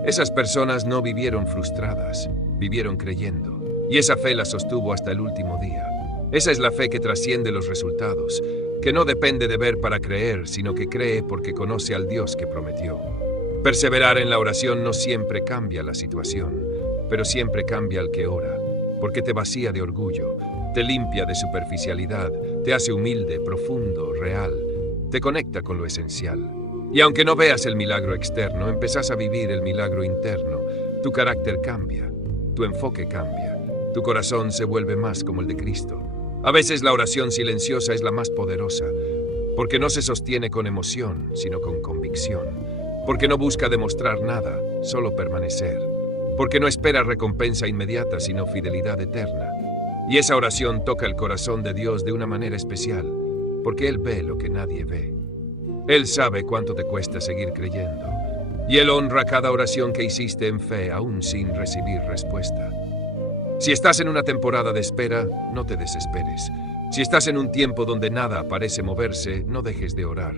Esas personas no vivieron frustradas, vivieron creyendo, y esa fe la sostuvo hasta el último día. Esa es la fe que trasciende los resultados, que no depende de ver para creer, sino que cree porque conoce al Dios que prometió. Perseverar en la oración no siempre cambia la situación, pero siempre cambia al que ora, porque te vacía de orgullo, te limpia de superficialidad, te hace humilde, profundo, real, te conecta con lo esencial. Y aunque no veas el milagro externo, empezás a vivir el milagro interno. Tu carácter cambia, tu enfoque cambia, tu corazón se vuelve más como el de Cristo. A veces la oración silenciosa es la más poderosa, porque no se sostiene con emoción, sino con convicción, porque no busca demostrar nada, solo permanecer, porque no espera recompensa inmediata, sino fidelidad eterna. Y esa oración toca el corazón de Dios de una manera especial, porque Él ve lo que nadie ve. Él sabe cuánto te cuesta seguir creyendo, y Él honra cada oración que hiciste en fe, aún sin recibir respuesta. Si estás en una temporada de espera, no te desesperes. Si estás en un tiempo donde nada parece moverse, no dejes de orar.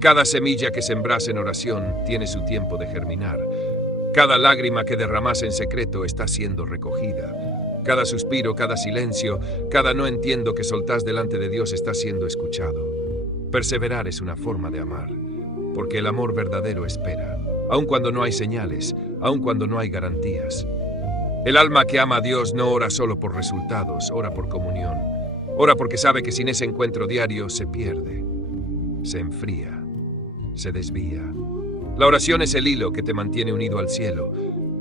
Cada semilla que sembras en oración tiene su tiempo de germinar. Cada lágrima que derramas en secreto está siendo recogida. Cada suspiro, cada silencio, cada no entiendo que soltás delante de Dios está siendo escuchado. Perseverar es una forma de amar, porque el amor verdadero espera, aun cuando no hay señales, aun cuando no hay garantías. El alma que ama a Dios no ora solo por resultados, ora por comunión. Ora porque sabe que sin ese encuentro diario se pierde, se enfría, se desvía. La oración es el hilo que te mantiene unido al cielo.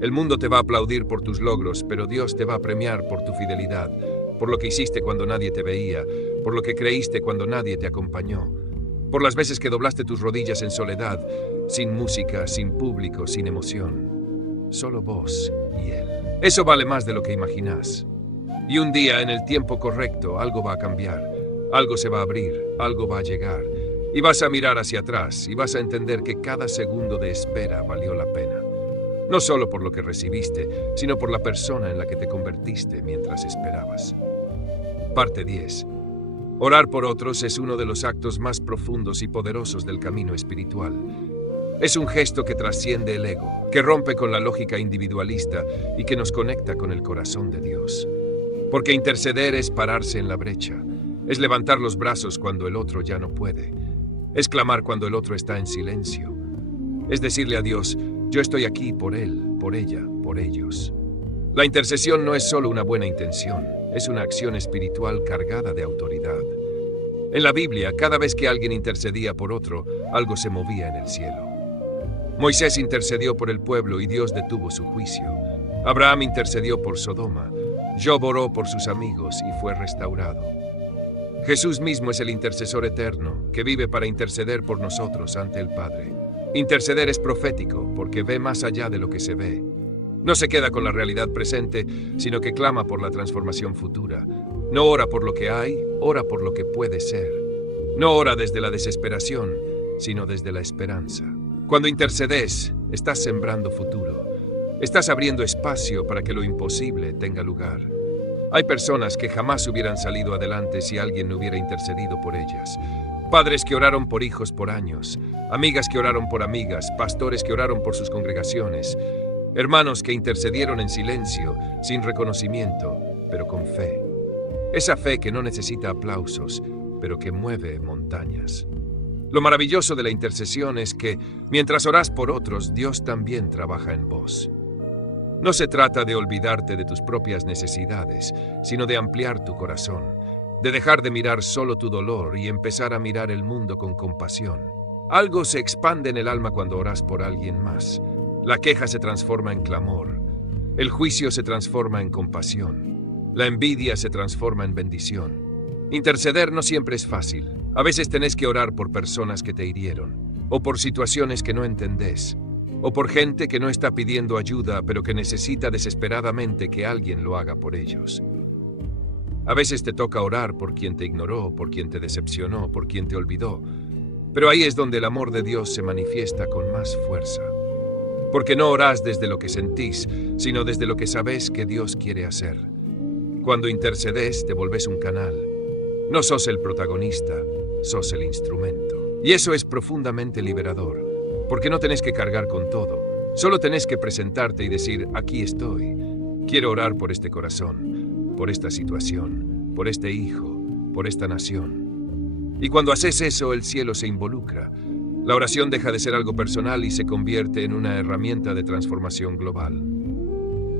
El mundo te va a aplaudir por tus logros, pero Dios te va a premiar por tu fidelidad, por lo que hiciste cuando nadie te veía, por lo que creíste cuando nadie te acompañó, por las veces que doblaste tus rodillas en soledad, sin música, sin público, sin emoción. Solo vos y Él. Eso vale más de lo que imaginás. Y un día, en el tiempo correcto, algo va a cambiar, algo se va a abrir, algo va a llegar, y vas a mirar hacia atrás y vas a entender que cada segundo de espera valió la pena. No solo por lo que recibiste, sino por la persona en la que te convertiste mientras esperabas. Parte 10. Orar por otros es uno de los actos más profundos y poderosos del camino espiritual. Es un gesto que trasciende el ego, que rompe con la lógica individualista y que nos conecta con el corazón de Dios. Porque interceder es pararse en la brecha, es levantar los brazos cuando el otro ya no puede, es clamar cuando el otro está en silencio, es decirle a Dios: yo estoy aquí por él, por ella, por ellos. La intercesión no es solo una buena intención, es una acción espiritual cargada de autoridad. En la Biblia, cada vez que alguien intercedía por otro, algo se movía en el cielo. Moisés intercedió por el pueblo y Dios detuvo su juicio. Abraham intercedió por Sodoma. Job oró por sus amigos y fue restaurado. Jesús mismo es el intercesor eterno, que vive para interceder por nosotros ante el Padre. Interceder es profético, porque ve más allá de lo que se ve. No se queda con la realidad presente, sino que clama por la transformación futura. No ora por lo que hay, ora por lo que puede ser. No ora desde la desesperación, sino desde la esperanza. Cuando intercedes, estás sembrando futuro. Estás abriendo espacio para que lo imposible tenga lugar. Hay personas que jamás hubieran salido adelante si alguien no hubiera intercedido por ellas. Padres que oraron por hijos por años, amigas que oraron por amigas, pastores que oraron por sus congregaciones, hermanos que intercedieron en silencio, sin reconocimiento, pero con fe. Esa fe que no necesita aplausos, pero que mueve montañas. Lo maravilloso de la intercesión es que, mientras orás por otros, Dios también trabaja en vos. No se trata de olvidarte de tus propias necesidades, sino de ampliar tu corazón, de dejar de mirar solo tu dolor y empezar a mirar el mundo con compasión. Algo se expande en el alma cuando oras por alguien más. La queja se transforma en clamor. El juicio se transforma en compasión. La envidia se transforma en bendición. Interceder no siempre es fácil. A veces tenés que orar por personas que te hirieron, o por situaciones que no entendés, o por gente que no está pidiendo ayuda, pero que necesita desesperadamente que alguien lo haga por ellos. A veces te toca orar por quien te ignoró, por quien te decepcionó, por quien te olvidó, pero ahí es donde el amor de Dios se manifiesta con más fuerza. Porque no orás desde lo que sentís, sino desde lo que sabés que Dios quiere hacer. Cuando intercedes, te volvés un canal. No sos el protagonista, sos el instrumento. Y eso es profundamente liberador, porque no tenés que cargar con todo. Solo tenés que presentarte y decir: aquí estoy. Quiero orar por este corazón, por esta situación, por este hijo, por esta nación. Y cuando haces eso, el cielo se involucra. La oración deja de ser algo personal y se convierte en una herramienta de transformación global.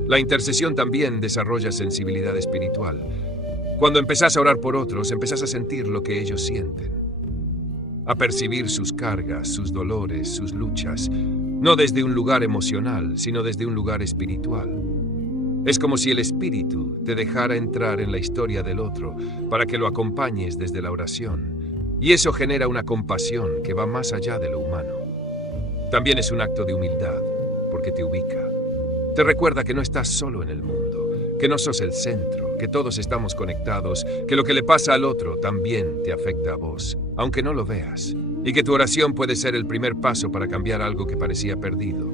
La intercesión también desarrolla sensibilidad espiritual. Cuando empezás a orar por otros, empezás a sentir lo que ellos sienten, a percibir sus cargas, sus dolores, sus luchas, no desde un lugar emocional, sino desde un lugar espiritual. Es como si el Espíritu te dejara entrar en la historia del otro para que lo acompañes desde la oración. Y eso genera una compasión que va más allá de lo humano. También es un acto de humildad, porque te ubica. Te recuerda que no estás solo en el mundo, que no sos el centro, que todos estamos conectados, que lo que le pasa al otro también te afecta a vos, aunque no lo veas, y que tu oración puede ser el primer paso para cambiar algo que parecía perdido.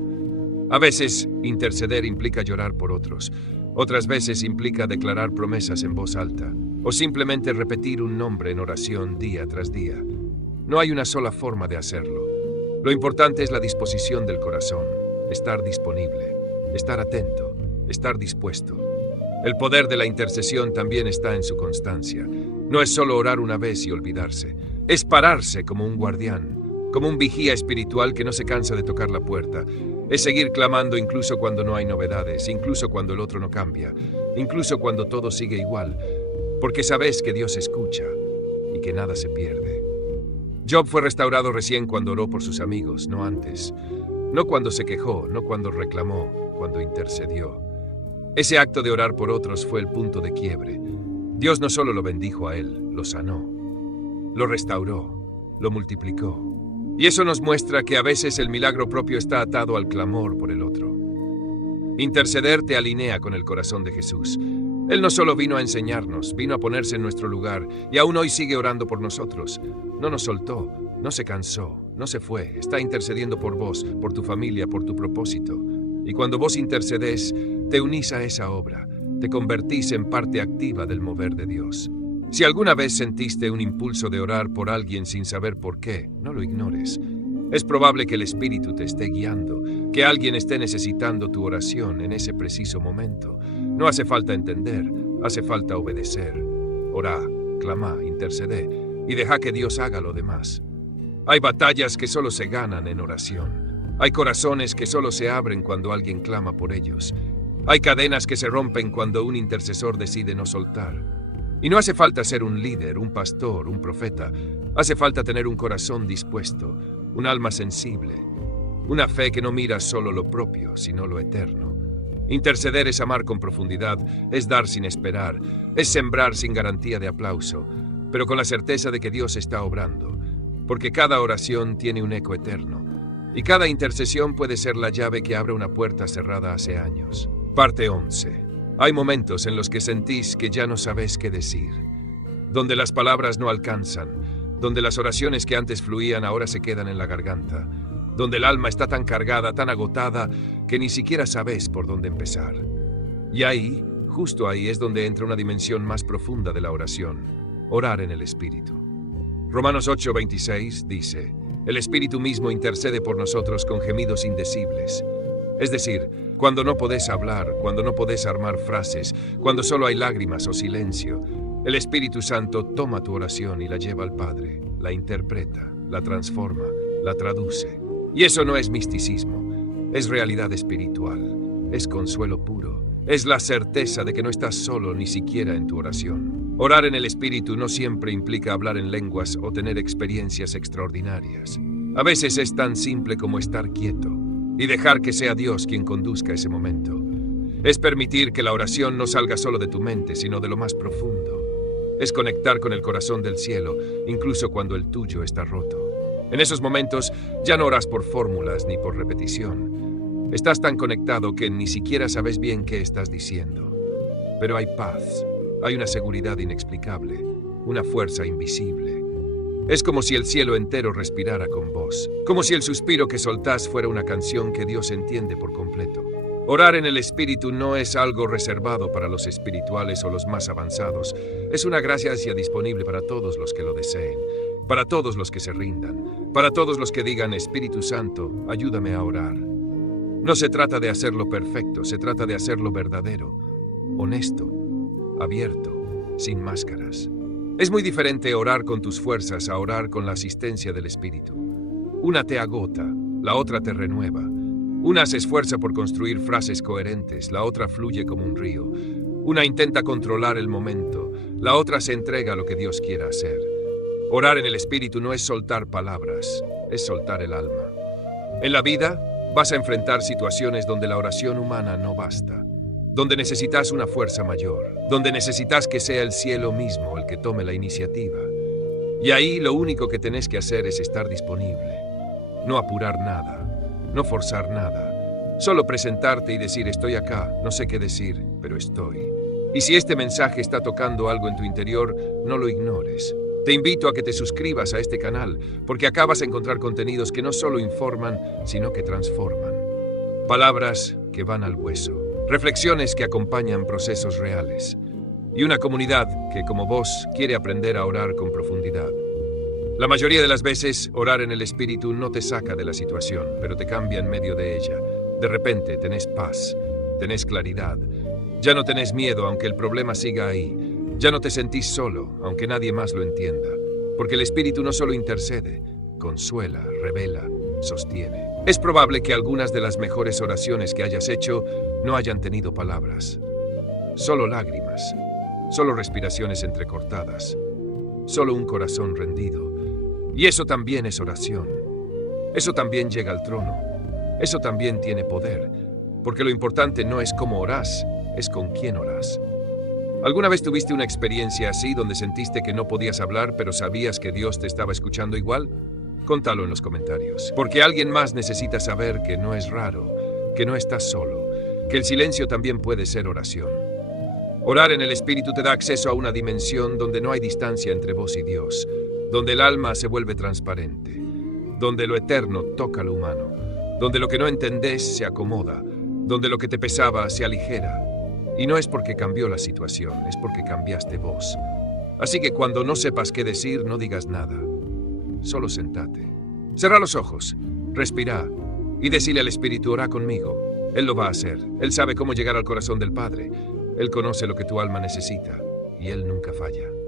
A veces, interceder implica llorar por otros. Otras veces implica declarar promesas en voz alta, o simplemente repetir un nombre en oración día tras día. No hay una sola forma de hacerlo. Lo importante es la disposición del corazón, estar disponible, estar atento, estar dispuesto. El poder de la intercesión también está en su constancia. No es solo orar una vez y olvidarse. Es pararse como un guardián, como un vigía espiritual que no se cansa de tocar la puerta. Es seguir clamando incluso cuando no hay novedades, incluso cuando el otro no cambia, incluso cuando todo sigue igual, porque sabes que Dios escucha y que nada se pierde. Job fue restaurado recién cuando oró por sus amigos, no antes. No cuando se quejó, no cuando reclamó, cuando intercedió. Ese acto de orar por otros fue el punto de quiebre. Dios no solo lo bendijo a él, lo sanó, lo restauró, lo multiplicó. Y eso nos muestra que a veces el milagro propio está atado al clamor por el otro. Interceder te alinea con el corazón de Jesús. Él no solo vino a enseñarnos, vino a ponerse en nuestro lugar, y aún hoy sigue orando por nosotros. No nos soltó, no se cansó, no se fue, está intercediendo por vos, por tu familia, por tu propósito. Y cuando vos intercedés, te unís a esa obra, te convertís en parte activa del mover de Dios. Si alguna vez sentiste un impulso de orar por alguien sin saber por qué, no lo ignores. Es probable que el Espíritu te esté guiando, que alguien esté necesitando tu oración en ese preciso momento. No hace falta entender, hace falta obedecer. Orá, clamá, intercedé y deja que Dios haga lo demás. Hay batallas que solo se ganan en oración. Hay corazones que solo se abren cuando alguien clama por ellos. Hay cadenas que se rompen cuando un intercesor decide no soltar. Y no hace falta ser un líder, un pastor, un profeta. Hace falta tener un corazón dispuesto, un alma sensible, una fe que no mira solo lo propio, sino lo eterno. Interceder es amar con profundidad, es dar sin esperar, es sembrar sin garantía de aplauso, pero con la certeza de que Dios está obrando, porque cada oración tiene un eco eterno, y cada intercesión puede ser la llave que abre una puerta cerrada hace años. Parte 11. Hay momentos en los que sentís que ya no sabés qué decir, donde las palabras no alcanzan, donde las oraciones que antes fluían ahora se quedan en la garganta, donde el alma está tan cargada, tan agotada, que ni siquiera sabés por dónde empezar. Y ahí, justo ahí, es donde entra una dimensión más profunda de la oración, orar en el Espíritu. Romanos 8:26 dice, el Espíritu mismo intercede por nosotros con gemidos indecibles. Es decir, cuando no podés hablar, cuando no podés armar frases, cuando solo hay lágrimas o silencio, el Espíritu Santo toma tu oración y la lleva al Padre, la interpreta, la transforma, la traduce. Y eso no es misticismo, es realidad espiritual, es consuelo puro, es la certeza de que no estás solo ni siquiera en tu oración. Orar en el Espíritu no siempre implica hablar en lenguas o tener experiencias extraordinarias. A veces es tan simple como estar quieto y dejar que sea Dios quien conduzca ese momento. Es permitir que la oración no salga solo de tu mente, sino de lo más profundo. Es conectar con el corazón del cielo, incluso cuando el tuyo está roto. En esos momentos ya no oras por fórmulas ni por repetición. Estás tan conectado que ni siquiera sabes bien qué estás diciendo. Pero hay paz, hay una seguridad inexplicable, una fuerza invisible. Es como si el cielo entero respirara con vos, como si el suspiro que soltás fuera una canción que Dios entiende por completo. Orar en el Espíritu no es algo reservado para los espirituales o los más avanzados. Es una gracia disponible para todos los que lo deseen, para todos los que se rindan, para todos los que digan, Espíritu Santo, ayúdame a orar. No se trata de hacerlo perfecto, se trata de hacerlo verdadero, honesto, abierto, sin máscaras. Es muy diferente orar con tus fuerzas a orar con la asistencia del Espíritu. Una te agota, la otra te renueva. Una se esfuerza por construir frases coherentes, la otra fluye como un río. Una intenta controlar el momento, la otra se entrega a lo que Dios quiera hacer. Orar en el Espíritu no es soltar palabras, es soltar el alma. En la vida vas a enfrentar situaciones donde la oración humana no basta, donde necesitas una fuerza mayor, donde necesitas que sea el cielo mismo el que tome la iniciativa. Y ahí lo único que tenés que hacer es estar disponible, no apurar nada, no forzar nada, solo presentarte y decir estoy acá, no sé qué decir, pero estoy. Y si este mensaje está tocando algo en tu interior, no lo ignores. Te invito a que te suscribas a este canal, porque acá vas a encontrar contenidos que no solo informan, sino que transforman. Palabras que van al hueso, reflexiones que acompañan procesos reales, y una comunidad que, como vos, quiere aprender a orar con profundidad. La mayoría de las veces, orar en el Espíritu no te saca de la situación, pero te cambia en medio de ella. De repente tenés paz, tenés claridad. Ya no tenés miedo, aunque el problema siga ahí. Ya no te sentís solo, aunque nadie más lo entienda. Porque el Espíritu no solo intercede, consuela, revela, sostiene. Es probable que algunas de las mejores oraciones que hayas hecho no hayan tenido palabras. Solo lágrimas, solo respiraciones entrecortadas, solo un corazón rendido. Y eso también es oración. Eso también llega al trono. Eso también tiene poder. Porque lo importante no es cómo orás, es con quién orás. ¿Alguna vez tuviste una experiencia así donde sentiste que no podías hablar, pero sabías que Dios te estaba escuchando igual? Contalo en los comentarios. Porque alguien más necesita saber que no es raro, que no estás solo, que el silencio también puede ser oración. Orar en el Espíritu te da acceso a una dimensión donde no hay distancia entre vos y Dios, donde el alma se vuelve transparente, donde lo eterno toca lo humano, donde lo que no entendés se acomoda, donde lo que te pesaba se aligera. Y no es porque cambió la situación, es porque cambiaste vos. Así que cuando no sepas qué decir, no digas nada. Solo sentate. Cerrá los ojos, respirá y decile al Espíritu, orá conmigo. Él lo va a hacer. Él sabe cómo llegar al corazón del Padre. Él conoce lo que tu alma necesita y Él nunca falla.